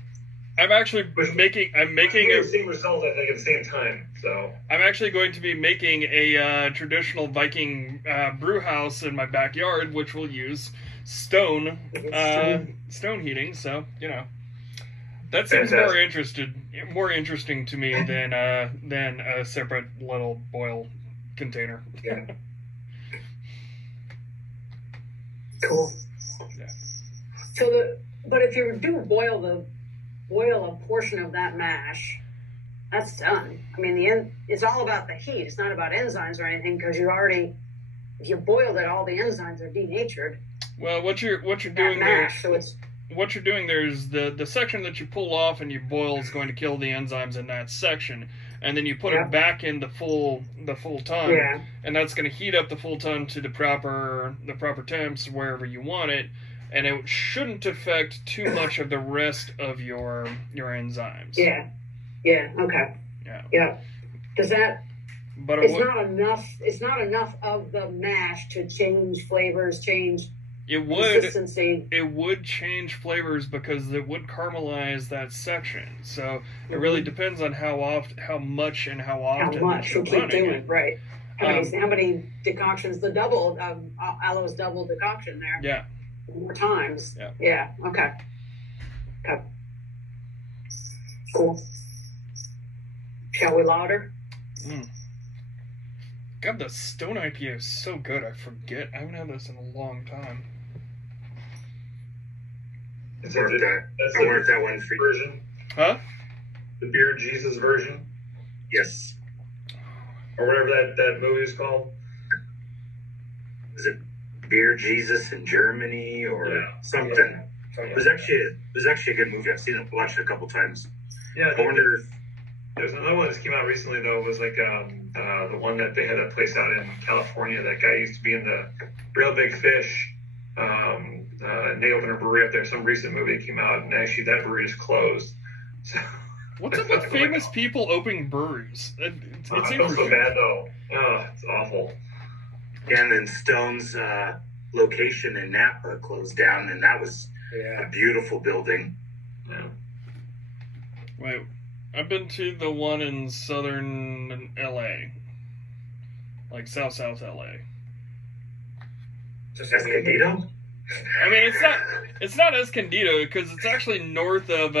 I'm actually making the same result, I think, at the same time. So I'm actually going to be making a traditional Viking brew house in my backyard, which will use stone heating. So that seems more interesting to me than a separate little boil container. Yeah. Cool. Yeah. So but if you do boil a portion of that mash, that's done. I mean, it's all about the heat. It's not about enzymes or anything, because if you boiled it, all the enzymes are denatured. Well, what you're doing mash, there, so what you're doing there is the section that you pull off and you boil is going to kill the enzymes in that section, and then you put it back in the full ton, and that's going to heat up the full ton to the proper temps wherever you want it. And it shouldn't affect too much of the rest of your enzymes. Yeah. Okay. Yeah. Does that? But it's not enough of the mash to change flavors, change consistency. It would change flavors because it would caramelize that section. So it really depends on how much you keep doing. Right. How many decoctions? The double aloe's double decoction there. Yeah. More times. Yeah. Okay. Cool. Shall we louder? God, the Stone IPA is so good. I forget. I haven't had this in a long time. That's I worked that one for version. Huh? The Beer Jesus version. Yes. Or whatever that movie is called. was it Beer Jesus in Germany or something? Yeah. It was actually a good movie. I've seen it, watched it a couple times. Yeah, I wonder if there's another one that came out recently though. It was like the one that they had a place out in California. That guy used to be in the Real Big Fish. And they opened a brewery up there. Some recent movie that came out, and actually that brewery is closed. So, what's up with famous people opening breweries? It's I feel so bad though. Oh, it's awful. and then Stone's location in Napa closed down, and that was a beautiful building. Yeah. Wait, I've been to the one in southern LA, like south LA. Just Escondido? I mean, it's not Escondido because it's actually north of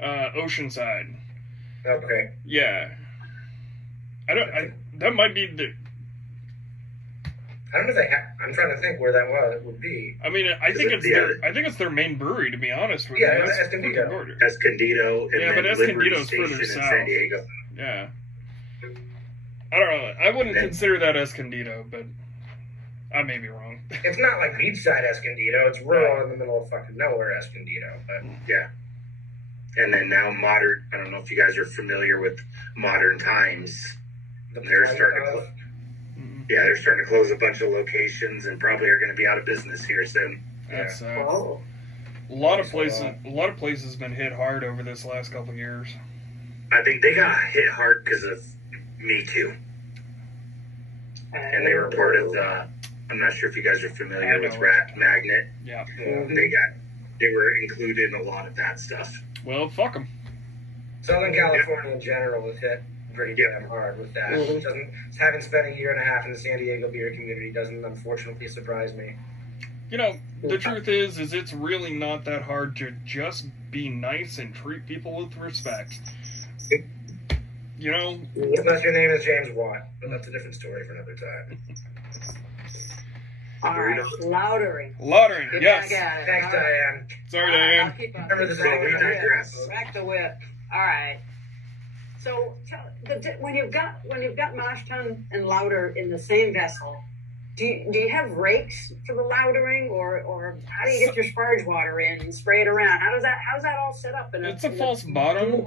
Oceanside. Okay. Yeah. That might be the. I don't know if they have. I'm trying to think where that would be. I mean, I think it's their main brewery, to be honest with you. Yeah, That's Escondido. fucking gorgeous. Escondido, and Yeah, then but Escondido's Liberty further Station in south. San Diego. Yeah. I don't know. I wouldn't consider that Escondido, but I may be wrong. It's not like beachside Escondido. It's rural in the middle of fucking nowhere Escondido. But Yeah. And then now modern, I don't know if you guys are familiar with Modern Times. They're starting to they're starting to close a bunch of locations and probably are going to be out of business here soon. That's Oh. a lot of places have been hit hard over this last couple of years. I think they got hit hard because of Me Too. And they were part of the, I'm not sure if you guys are familiar with Rat Magnet. Yeah. They were included in a lot of that stuff. Well, fuck them. Southern California in general was hit pretty damn hard with that. Having spent a year and a half in the San Diego beer community doesn't unfortunately surprise me. You know, the truth is it's really not that hard to just be nice and treat people with respect. You know? Unless your name is James Watt, but that's a different story for another time. All right, loudering. Loudering, Get yes. back at it. Thanks, All right. Diane. Sorry, All right, Diane. I'll keep up. Remember the So we digress. Back the whip. All right. So when you've got mash tun and lauter in the same vessel, do you have rakes for the loudering, or how do you get your sparge water in and spray it around? How's that all set up? It's a false bottom.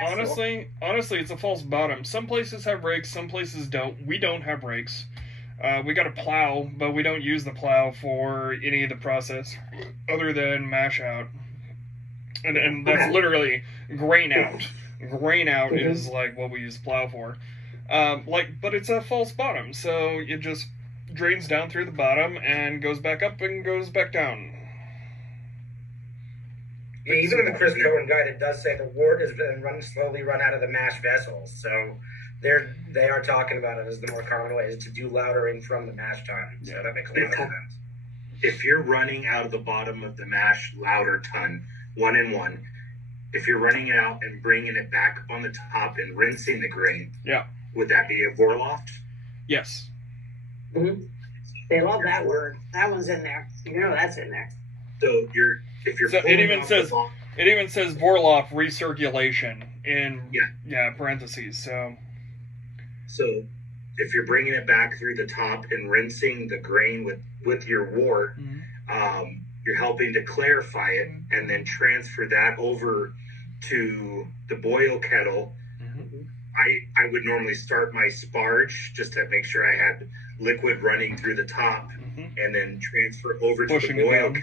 Honestly, it's a false bottom. Some places have rakes, some places don't. We don't have rakes. We got a plow, but we don't use the plow for any of the process other than mash out. And that's literally grain out. Grain out is like what we use the plow for. But it's a false bottom, so it just drains down through the bottom and goes back up and goes back down. Yeah, even in the Chris Cohen guide, it does say the wort has been slowly run out of the mash vessels. So they are talking about it as the more common way is to do loudering from the mash tun. So that makes a lot of sense. If you're running out of the bottom of the mash lauter ton, 1-in-1, if you're running it out and bringing it back up on the top and rinsing the grain, would that be a Vorloft? Yes. Mm-hmm. They love that word. That one's in there. You know that's in there. So it even says Vorloff recirculation in parentheses. So if you're bringing it back through the top and rinsing the grain with your wort, you're helping to clarify it and then transfer that over to the boil kettle. I would normally start my sparge just to make sure I had liquid running through the top and then transfer over to the boil kettle.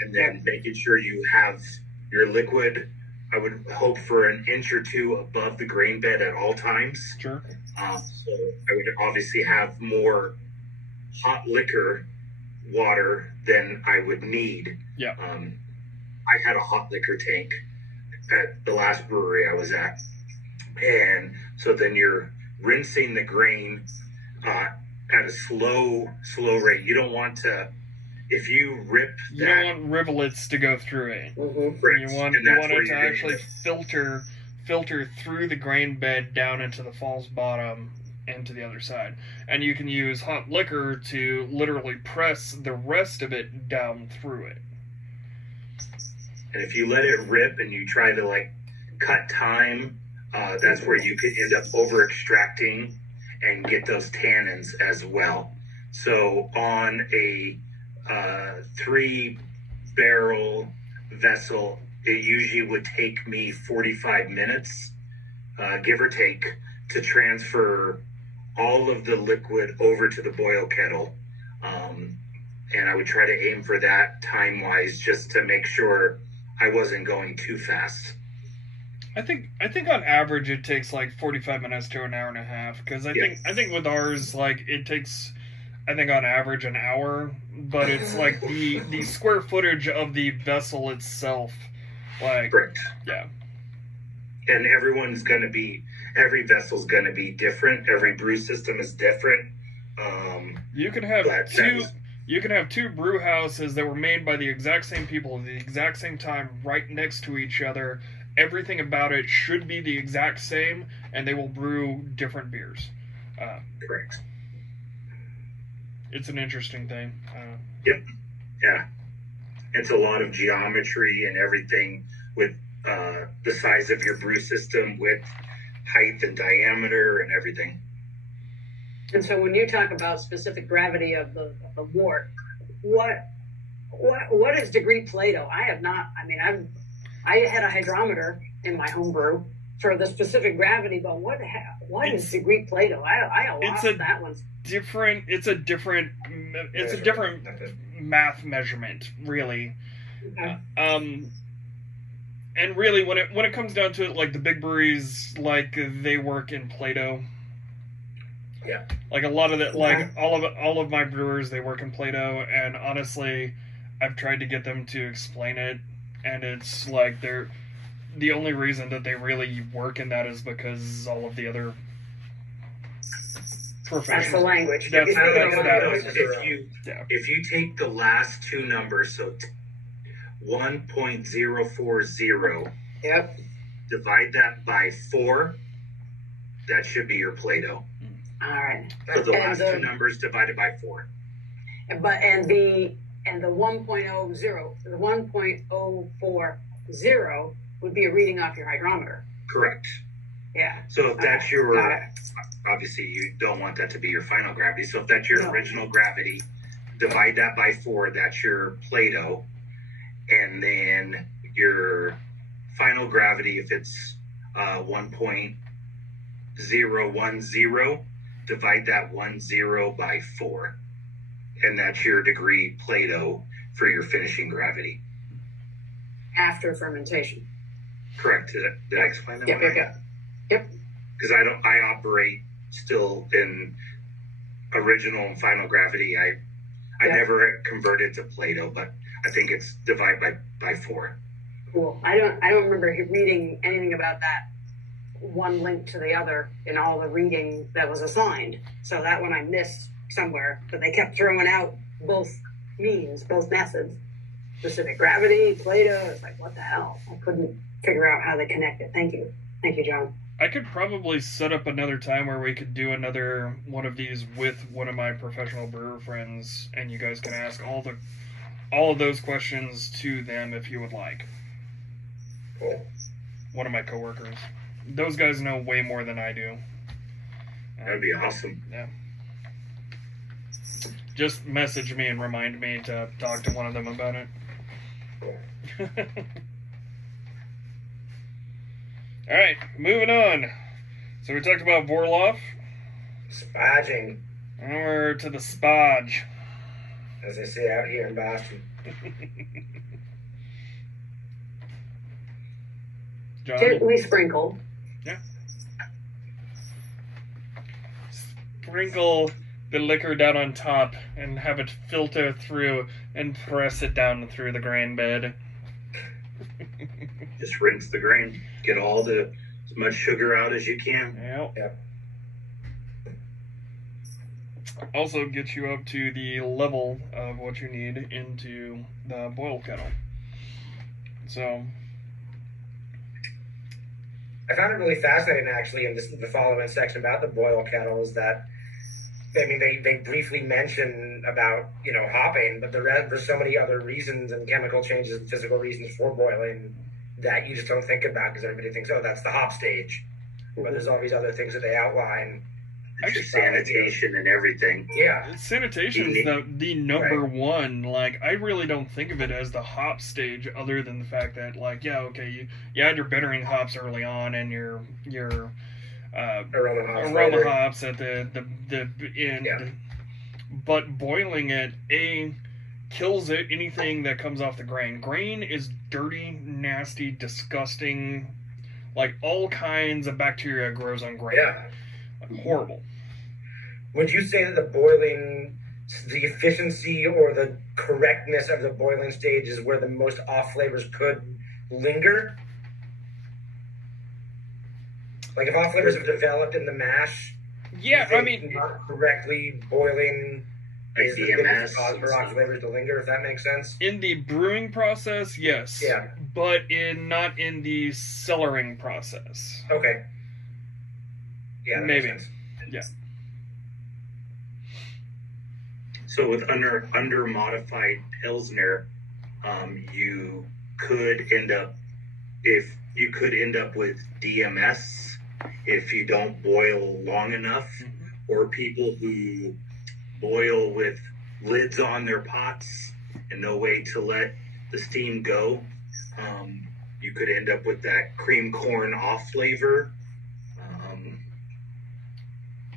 And then making sure you have your liquid, I would hope for an inch or two above the grain bed at all times. Sure. So I would obviously have more hot liquor water than I would need. Yeah. I had a hot liquor tank at the last brewery I was at. And so then you're rinsing the grain at a slow rate. You don't want to... If you rip that... You don't want rivulets to go through it. Right. You want it to actually filter through the grain bed down into the false bottom and to the other side. And you can use hot liquor to literally press the rest of it down through it. And if you let it rip and you try to cut time, that's where you could end up over extracting and get those tannins as well. So on a 3-barrel vessel, it usually would take me 45 minutes, give or take, to transfer all of the liquid over to the boil kettle. And I would try to aim for that time-wise, just to make sure I wasn't going too fast. I think on average it takes like 45 minutes to an hour and a half, because I think with ours, like, it takes, I think on average an hour, but it's like the square footage of the vessel itself, like, Correct. Yeah. And every vessel's gonna be different. Every brew system is different. You can have two brew houses that were made by the exact same people at the exact same time, right next to each other. Everything about it should be the exact same, and they will brew different beers. Correct. It's an interesting thing. Yep. Yeah. It's a lot of geometry and everything with the size of your brew system, with height and diameter and everything. And so when you talk about specific gravity of the wort, what is degree Plato? I have not. I mean, I had a hydrometer in my home brew for the specific gravity, but what is degree Plato? I lost that one. It's a different math measurement, really. Okay. And really, when it comes down to it, like the big breweries, like they work in Plato. Yeah. Like a lot of it, like all of my brewers, they work in Plato, and honestly, I've tried to get them to explain it, and it's like the only reason that they really work in that is because all of the other professionals. That's the language. If you take the last two numbers, so 1.040, Yep. divide that by 4, that should be your Plato. All right. So the last two numbers divided by 4. The 1.040 would be a reading off your hydrometer. Correct. Yeah. So if that's obviously you don't want that to be your final gravity. So if that's your original gravity, divide that by 4, that's your Plato. And then your final gravity, if it's 1.010, divide that 10 by 4. And that's your degree Plato for your finishing gravity. After fermentation. Correct. Did I explain that? Yep. Because I operate still in original and final gravity. I never converted to Plato, but I think it's divide by 4. Cool. I don't remember reading anything about that one link to the other in all the reading that was assigned. So that one I missed somewhere, but they kept throwing out both methods. Specific gravity, Plato. It's like, what the hell? I couldn't figure out how they connected. Thank you, John. I could probably set up another time where we could do another one of these with one of my professional brewer friends, and you guys can ask all of those questions to them if you would like. Cool. One of my coworkers. Those guys know way more than I do. That'd be awesome. Yeah. Just message me and remind me to talk to one of them about it. Alright, moving on. So we talked about Vorloff. Spodging, And we're to the Spodge. as they say out here in Boston. John? Gently sprinkle. Yeah. Sprinkle the liquor down on top and have it filter through and press it down through the grain bed. Just rinse the grain. Get as much sugar out as you can. Yep. Also gets you up to the level of what you need into the boil kettle. So I found it really fascinating, actually, in the following section about the boil kettle is that, I mean, they briefly mention about, hopping, but there's so many other reasons and chemical changes and physical reasons for boiling that you just don't think about because everybody thinks, oh, that's the hop stage. But there's all these other things that they outline Actually, sanitation and everything. Yeah. Sanitation is the number one. Like, I really don't think of it as the hop stage, other than the fact that, like, yeah, okay, you add your bittering hops early on, and your aroma hops at the end. Yeah. But boiling it, kills anything that comes off the grain. Grain is dirty, nasty, disgusting. Like, all kinds of bacteria grows on grain. Yeah. Horrible. Would you say that the efficiency or the correctness of the boiling stage is where the most off flavors could linger? Like, if off flavors have developed in the mash, yeah, I mean, not correctly boiling is the biggest cause for off flavors to linger, if that makes sense. In the brewing process, yes. Yeah. But not in the cellaring process. Okay. Yeah, that maybe. Makes sense. Yeah. So with under modified Pilsner, you could end up with DMS if you don't boil long enough, or people who boil with lids on their pots and no way to let the steam go. You could end up with that cream corn off flavor.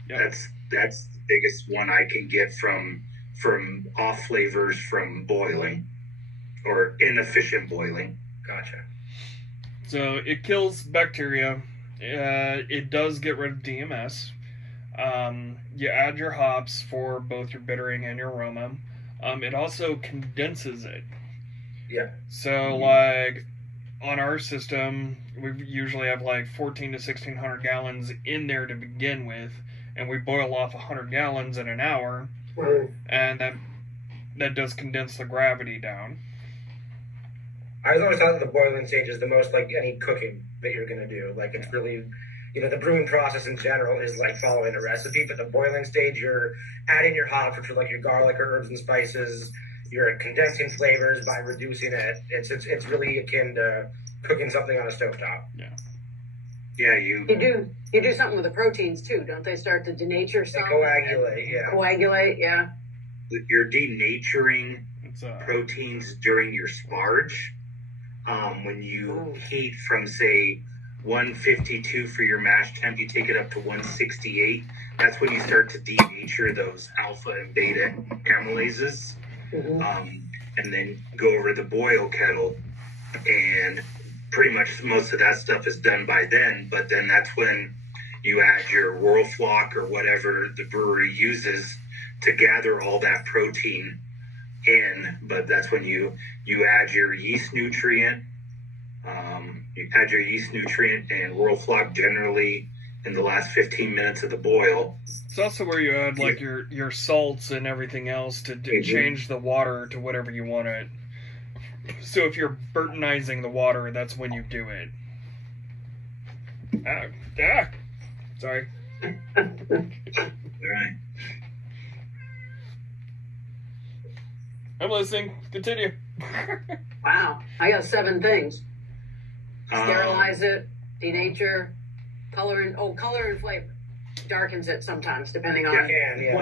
That's the biggest one I can get from off flavors from boiling or inefficient boiling. Gotcha. So it kills bacteria. It does get rid of DMS. You add your hops for both your bittering and your aroma. It also condenses it. Yeah. So, like, on our system, we usually have like 14 to 1600 gallons in there to begin with, and we boil off 100 gallons in an hour, and that does condense the gravity down. I was always thought that the boiling stage is the most like any cooking that you're going to do. Like, it's really, the brewing process in general is like following a recipe, but the boiling stage, you're adding your hops, which are like your garlic or herbs and spices. You're condensing flavors by reducing it. It's really akin to cooking something on a stovetop. Yeah. Yeah, You do something with the proteins too, don't they? Start to denature some. Coagulate, yeah. Coagulate, yeah. You're denaturing proteins during your sparge. When you heat from, say, 152 for your mash temp, you take it up to 168. That's when you start to denature those alpha and beta amylases. And then go over the boil kettle, and pretty much most of that stuff is done by then. But then that's when you add your Whirlflock or whatever the brewery uses to gather all that protein in. But that's when you add your yeast nutrient. You add your yeast nutrient and Whirlflock generally in the last 15 minutes of the boil. It's also where you add like your salts and everything else to change the water to whatever you want it. So if you're Burtonizing the water, that's when you do it. Sorry. All right. I'm listening. Continue. Wow. I got 7 things. Sterilize it, denature, color and flavor. Darkens it sometimes, depending on what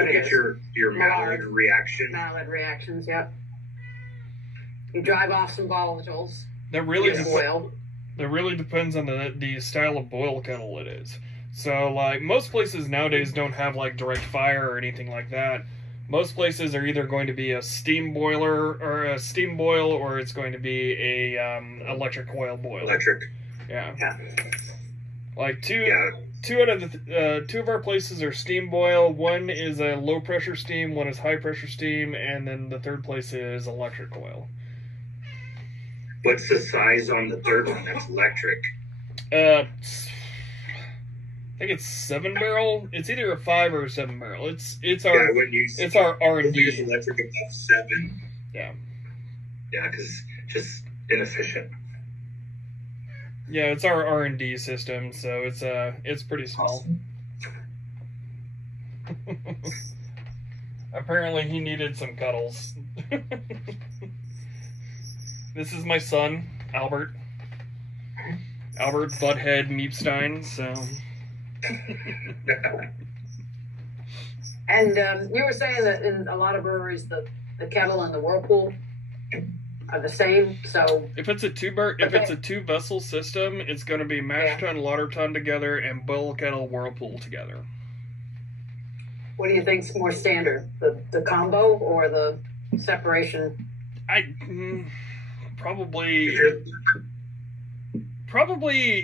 it is. Your Maillard reaction. Maillard reactions, yep. You drive off some volatiles. That really depends on the style of boil kettle it is. So, like, most places nowadays don't have, like, direct fire or anything like that. Most places are either going to be a steam boiler or a steam boil, or it's going to be a electric coil boil. Electric. Yeah. Like two of our places are steam boil. One is a low pressure steam. One is high pressure steam, and then the third place is electric coil. What's the size on the third one that's electric? I think it's 7-barrel. It's either a 5 or a 7-barrel. It's our R&D. Use electric above 7. Yeah. Yeah, because just inefficient. Yeah, it's our R&D system, so it's pretty small. Awesome. Apparently, he needed some cuddles. This is my son, Albert. Albert Butthead Meepstein. So. And you were saying that in a lot of breweries, the kettle and the whirlpool are the same. So if it's a two vessel system, it's going to be mash tun, lauter tun together, and boil kettle whirlpool together. What do you think's more standard, the combo or the separation? Probably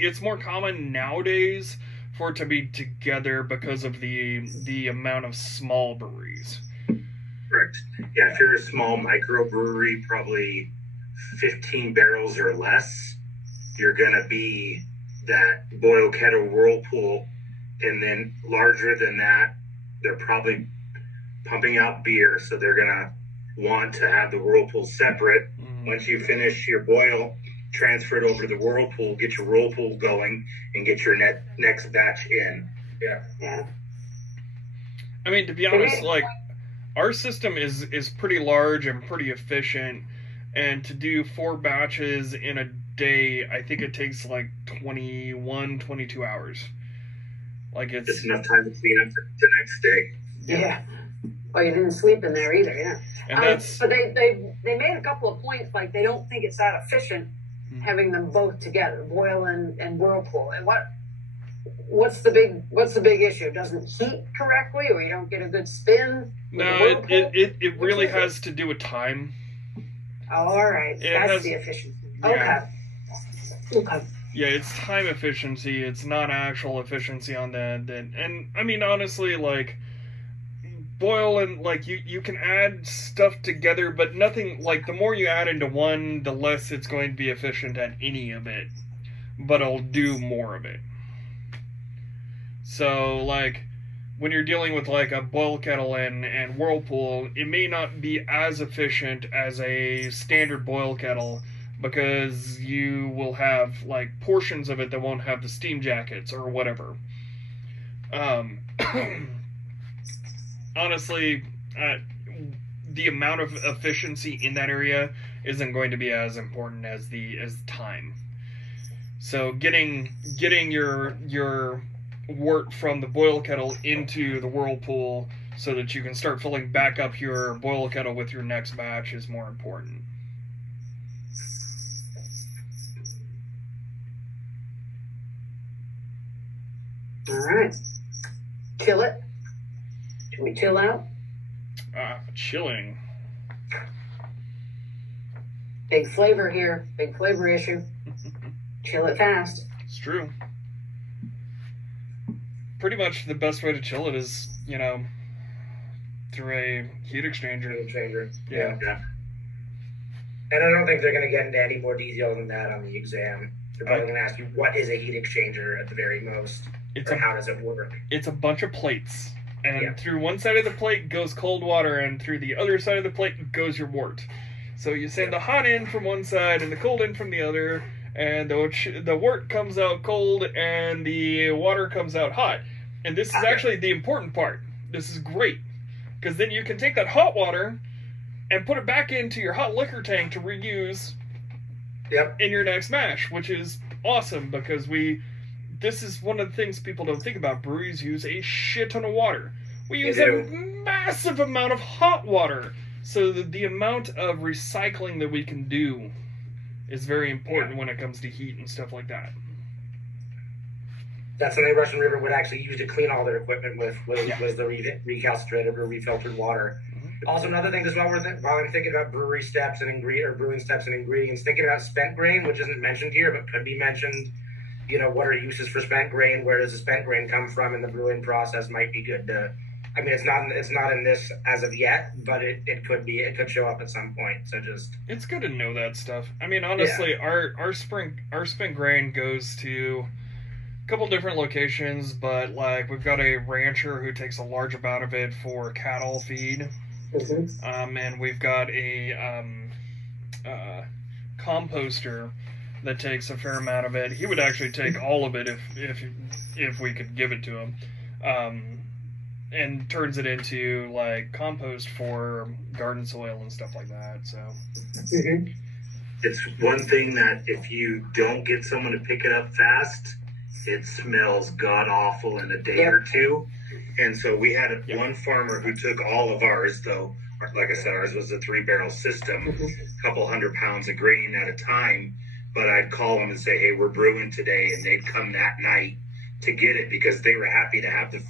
it's more common nowadays for it to be together because of the amount of small breweries. Correct. Yeah, if you're a small microbrewery, probably 15 barrels or less, you're gonna be that boil kettle whirlpool, and then larger than that, they're probably pumping out beer, so they're gonna want to have the whirlpool separate. Once you finish your boil, transfer it over to the whirlpool, get your whirlpool going, and get your next batch in. Yeah. I mean, to be honest, like, our system is pretty large and pretty efficient, and to do 4 batches in a day, I think it takes like 22 hours. Like, it's enough time to clean up the next day. Yeah. Well, you didn't sleep in there either, yeah. And that's... But they made a couple of points, like they don't think it's that efficient having them both together, boil and whirlpool. And what's the big issue? Doesn't heat correctly, or you don't get a good spin? No, it really has to do with time. Oh, all right, that's the efficiency. Yeah. Okay. Yeah, it's time efficiency. It's not actual efficiency on that. And I mean, honestly, like, boil and, like, you can add stuff together, but nothing, like, the more you add into one, the less it's going to be efficient at any of it. But it'll do more of it. So, like, when you're dealing with, like, a boil kettle and whirlpool, it may not be as efficient as a standard boil kettle, because you will have, like, portions of it that won't have the steam jackets or whatever. Honestly, the amount of efficiency in that area isn't going to be as important as time. So getting your wort from the boil kettle into the whirlpool so that you can start filling back up your boil kettle with your next batch is more important. All right. Chill it. Can we chill out? Chilling. Big flavor here. Big flavor issue. Chill it fast. It's true. Pretty much the best way to chill it is, through a heat exchanger. Yeah. And I don't think they're going to get into any more detail than that on the exam. They're probably going to ask you, what is a heat exchanger at the very most? How does it work? It's a bunch of plates. And through one side of the plate goes cold water, and through the other side of the plate goes your wort. So you send the hot in from one side and the cold in from the other, and the wort comes out cold and the water comes out hot. And this is actually the important part. This is great, because then you can take that hot water and put it back into your hot liquor tank to reuse in your next mash, which is awesome, because this is one of the things people don't think about. Breweries use a shit ton of water. We use a massive amount of hot water. So the amount of recycling that we can do is very important when it comes to heat and stuff like that. That's something Russian River would actually use to clean all their equipment with, was the recalcitrated or refiltered water. Mm-hmm. Also, another thing as well, while I'm thinking about brewery steps and brewing steps and ingredients, thinking about spent grain, which isn't mentioned here, but could be mentioned. What are uses for spent grain? Where does the spent grain come from in the brewing process? Might be good to. I mean, it's not in this as of yet, but it could be. It could show up at some point. So it's good to know that stuff. I mean, honestly, our spent grain goes to a couple different locations, but like we've got a rancher who takes a large amount of it for cattle feed, and we've got a composter that takes a fair amount of it. He would actually take all of it if we could give it to him, and turns it into like compost for garden soil and stuff like that. So it's one thing that if you don't get someone to pick it up fast, it smells god awful in a day or two. And so we had one farmer who took all of ours, though. Like I said, ours was a 3-barrel system, a couple 100 pounds of grain at a time. But I'd call them and say, hey, we're brewing today. And they'd come that night to get it because they were happy to have the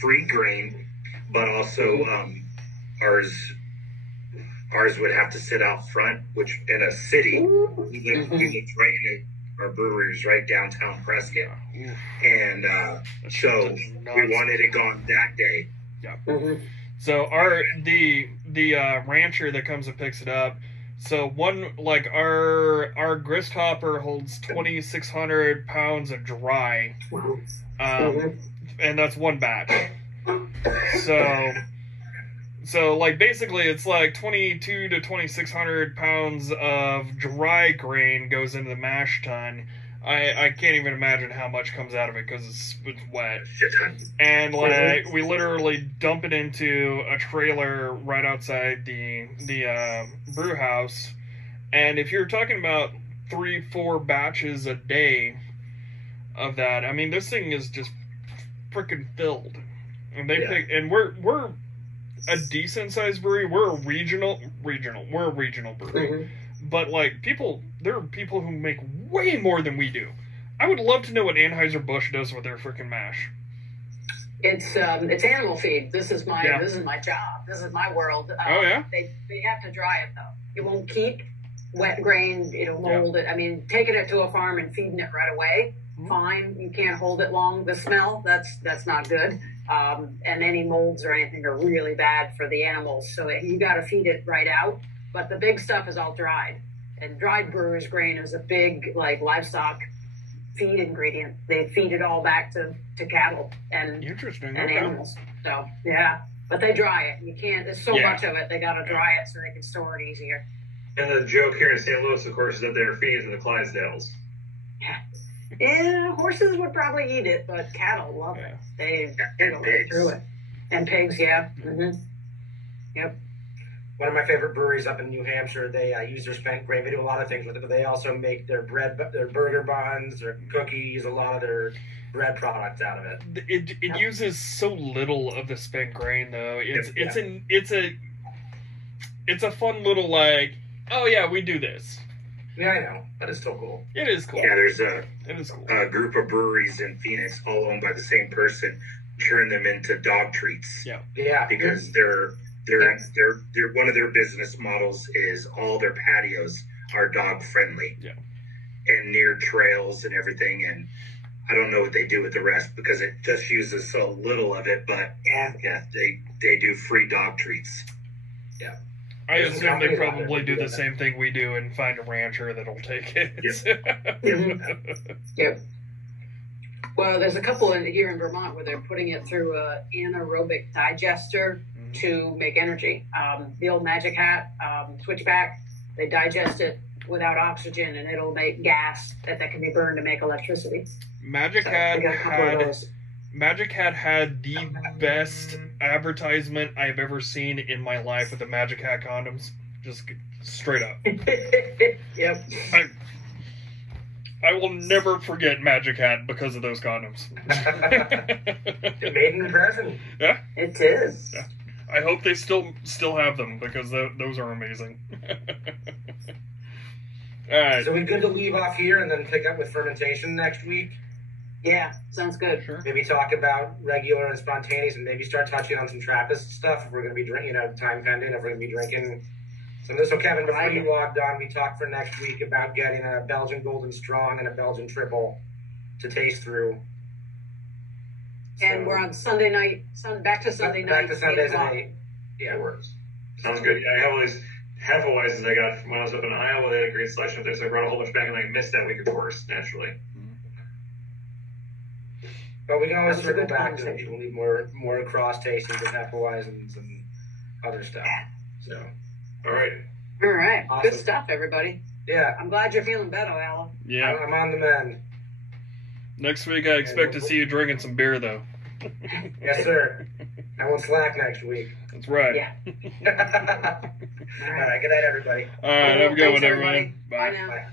free grain. But also ours would have to sit out front, which in a city, we lived right in it. Our brewery was right downtown Prescott. And so we wanted it gone that day. Yeah. So the rancher that comes and picks it up, so our grist hopper holds 2,600 pounds of dry, and that's one batch. So like basically it's like 2,200 to 2,600 pounds of dry grain goes into the mash tun. I can't even imagine how much comes out of it because it's wet. And like we literally dump it into a trailer right outside the brew house. And if you're talking about 3-4 batches a day of that, I mean this thing is just freaking filled. And we're a decent sized brewery. We're a regional brewery. But like there are people who make way more than we do. I would love to know what Anheuser-Busch does with their freaking mash. It's animal feed. This is my job. This is my world. Oh yeah. They have to dry it though. It won't keep wet grain. It'll mold it. I mean, taking it to a farm and feeding it right away, fine. You can't hold it long. The smell, that's not good. And any molds or anything are really bad for the animals. So you got to feed it right out. But the big stuff is all dried. And dried brewer's grain is a big, like, livestock feed ingredient. They feed it all back to cattle and animals. So, yeah. But they dry it. You can't, there's so much of it, they got to dry it so they can store it easier. And the joke here in St. Louis, of course, is that they're feeding to the Clydesdales. Yeah, horses would probably eat it, but cattle love it. They go right through it. And pigs, yeah. Yep. One of my favorite breweries up in New Hampshire, they use their spent grain. They do a lot of things with it, but they also make their bread, their burger buns, their cookies, a lot of their bread products out of it. It uses so little of the spent grain, though. It's a fun little like, oh yeah, we do this. Yeah, I know, but it's still cool. It is cool. Yeah, there's a group of breweries in Phoenix, all owned by the same person, turn them into dog treats. Yeah, because they're one of their business models is all their patios are dog friendly. Yeah. And near trails and everything, and I don't know what they do with the rest because it just uses so little of it, but they do free dog treats. Yeah. I assume they probably do the same thing we do and find a rancher that'll take it. Yep. Well, there's a couple here in Vermont where they're putting it through an anaerobic digester to make energy. The old Magic Hat switchback, they digest it without oxygen and it'll make gas that can be burned to make electricity. Magic Hat had the best advertisement I've ever seen in my life with the Magic Hat condoms. Just straight up. Yep. I will never forget Magic Hat because of those condoms. It made an impression. Yeah. It is. Yeah. I hope they still have them because those are amazing. All right. So we good to leave off here and then pick up with fermentation next week? Yeah, sounds good. Sure. Maybe talk about regular and spontaneous and maybe start touching on some Trappist stuff if we're going to be drinking, time pending, if we're going to be drinking some of this. So, Kevin, before you logged on, we talked for next week about getting a Belgian Golden Strong and a Belgian Triple to taste through. And we're on Sunday night, back to Sunday night. Back to Sundays at 8. Yeah, it works. Sounds good. I have all these Hefeweizens I got from when I was up in Iowa. They had a great selection up there, so I brought a whole bunch back and I missed that week, of course, naturally. But we can always circle back to people need more cross tastings of Hefeweizens and other stuff. So, all right. All right. Awesome. Good stuff, everybody. Yeah. I'm glad you're feeling better, Alan. Yeah. I'm on the mend. Next week, I expect to see you drinking some beer, though. Yes, sir. I won't slack next week. That's right. Yeah. All right. Good night, everybody. All right. Have a good one, Thanks, everyone. Bye now. Bye.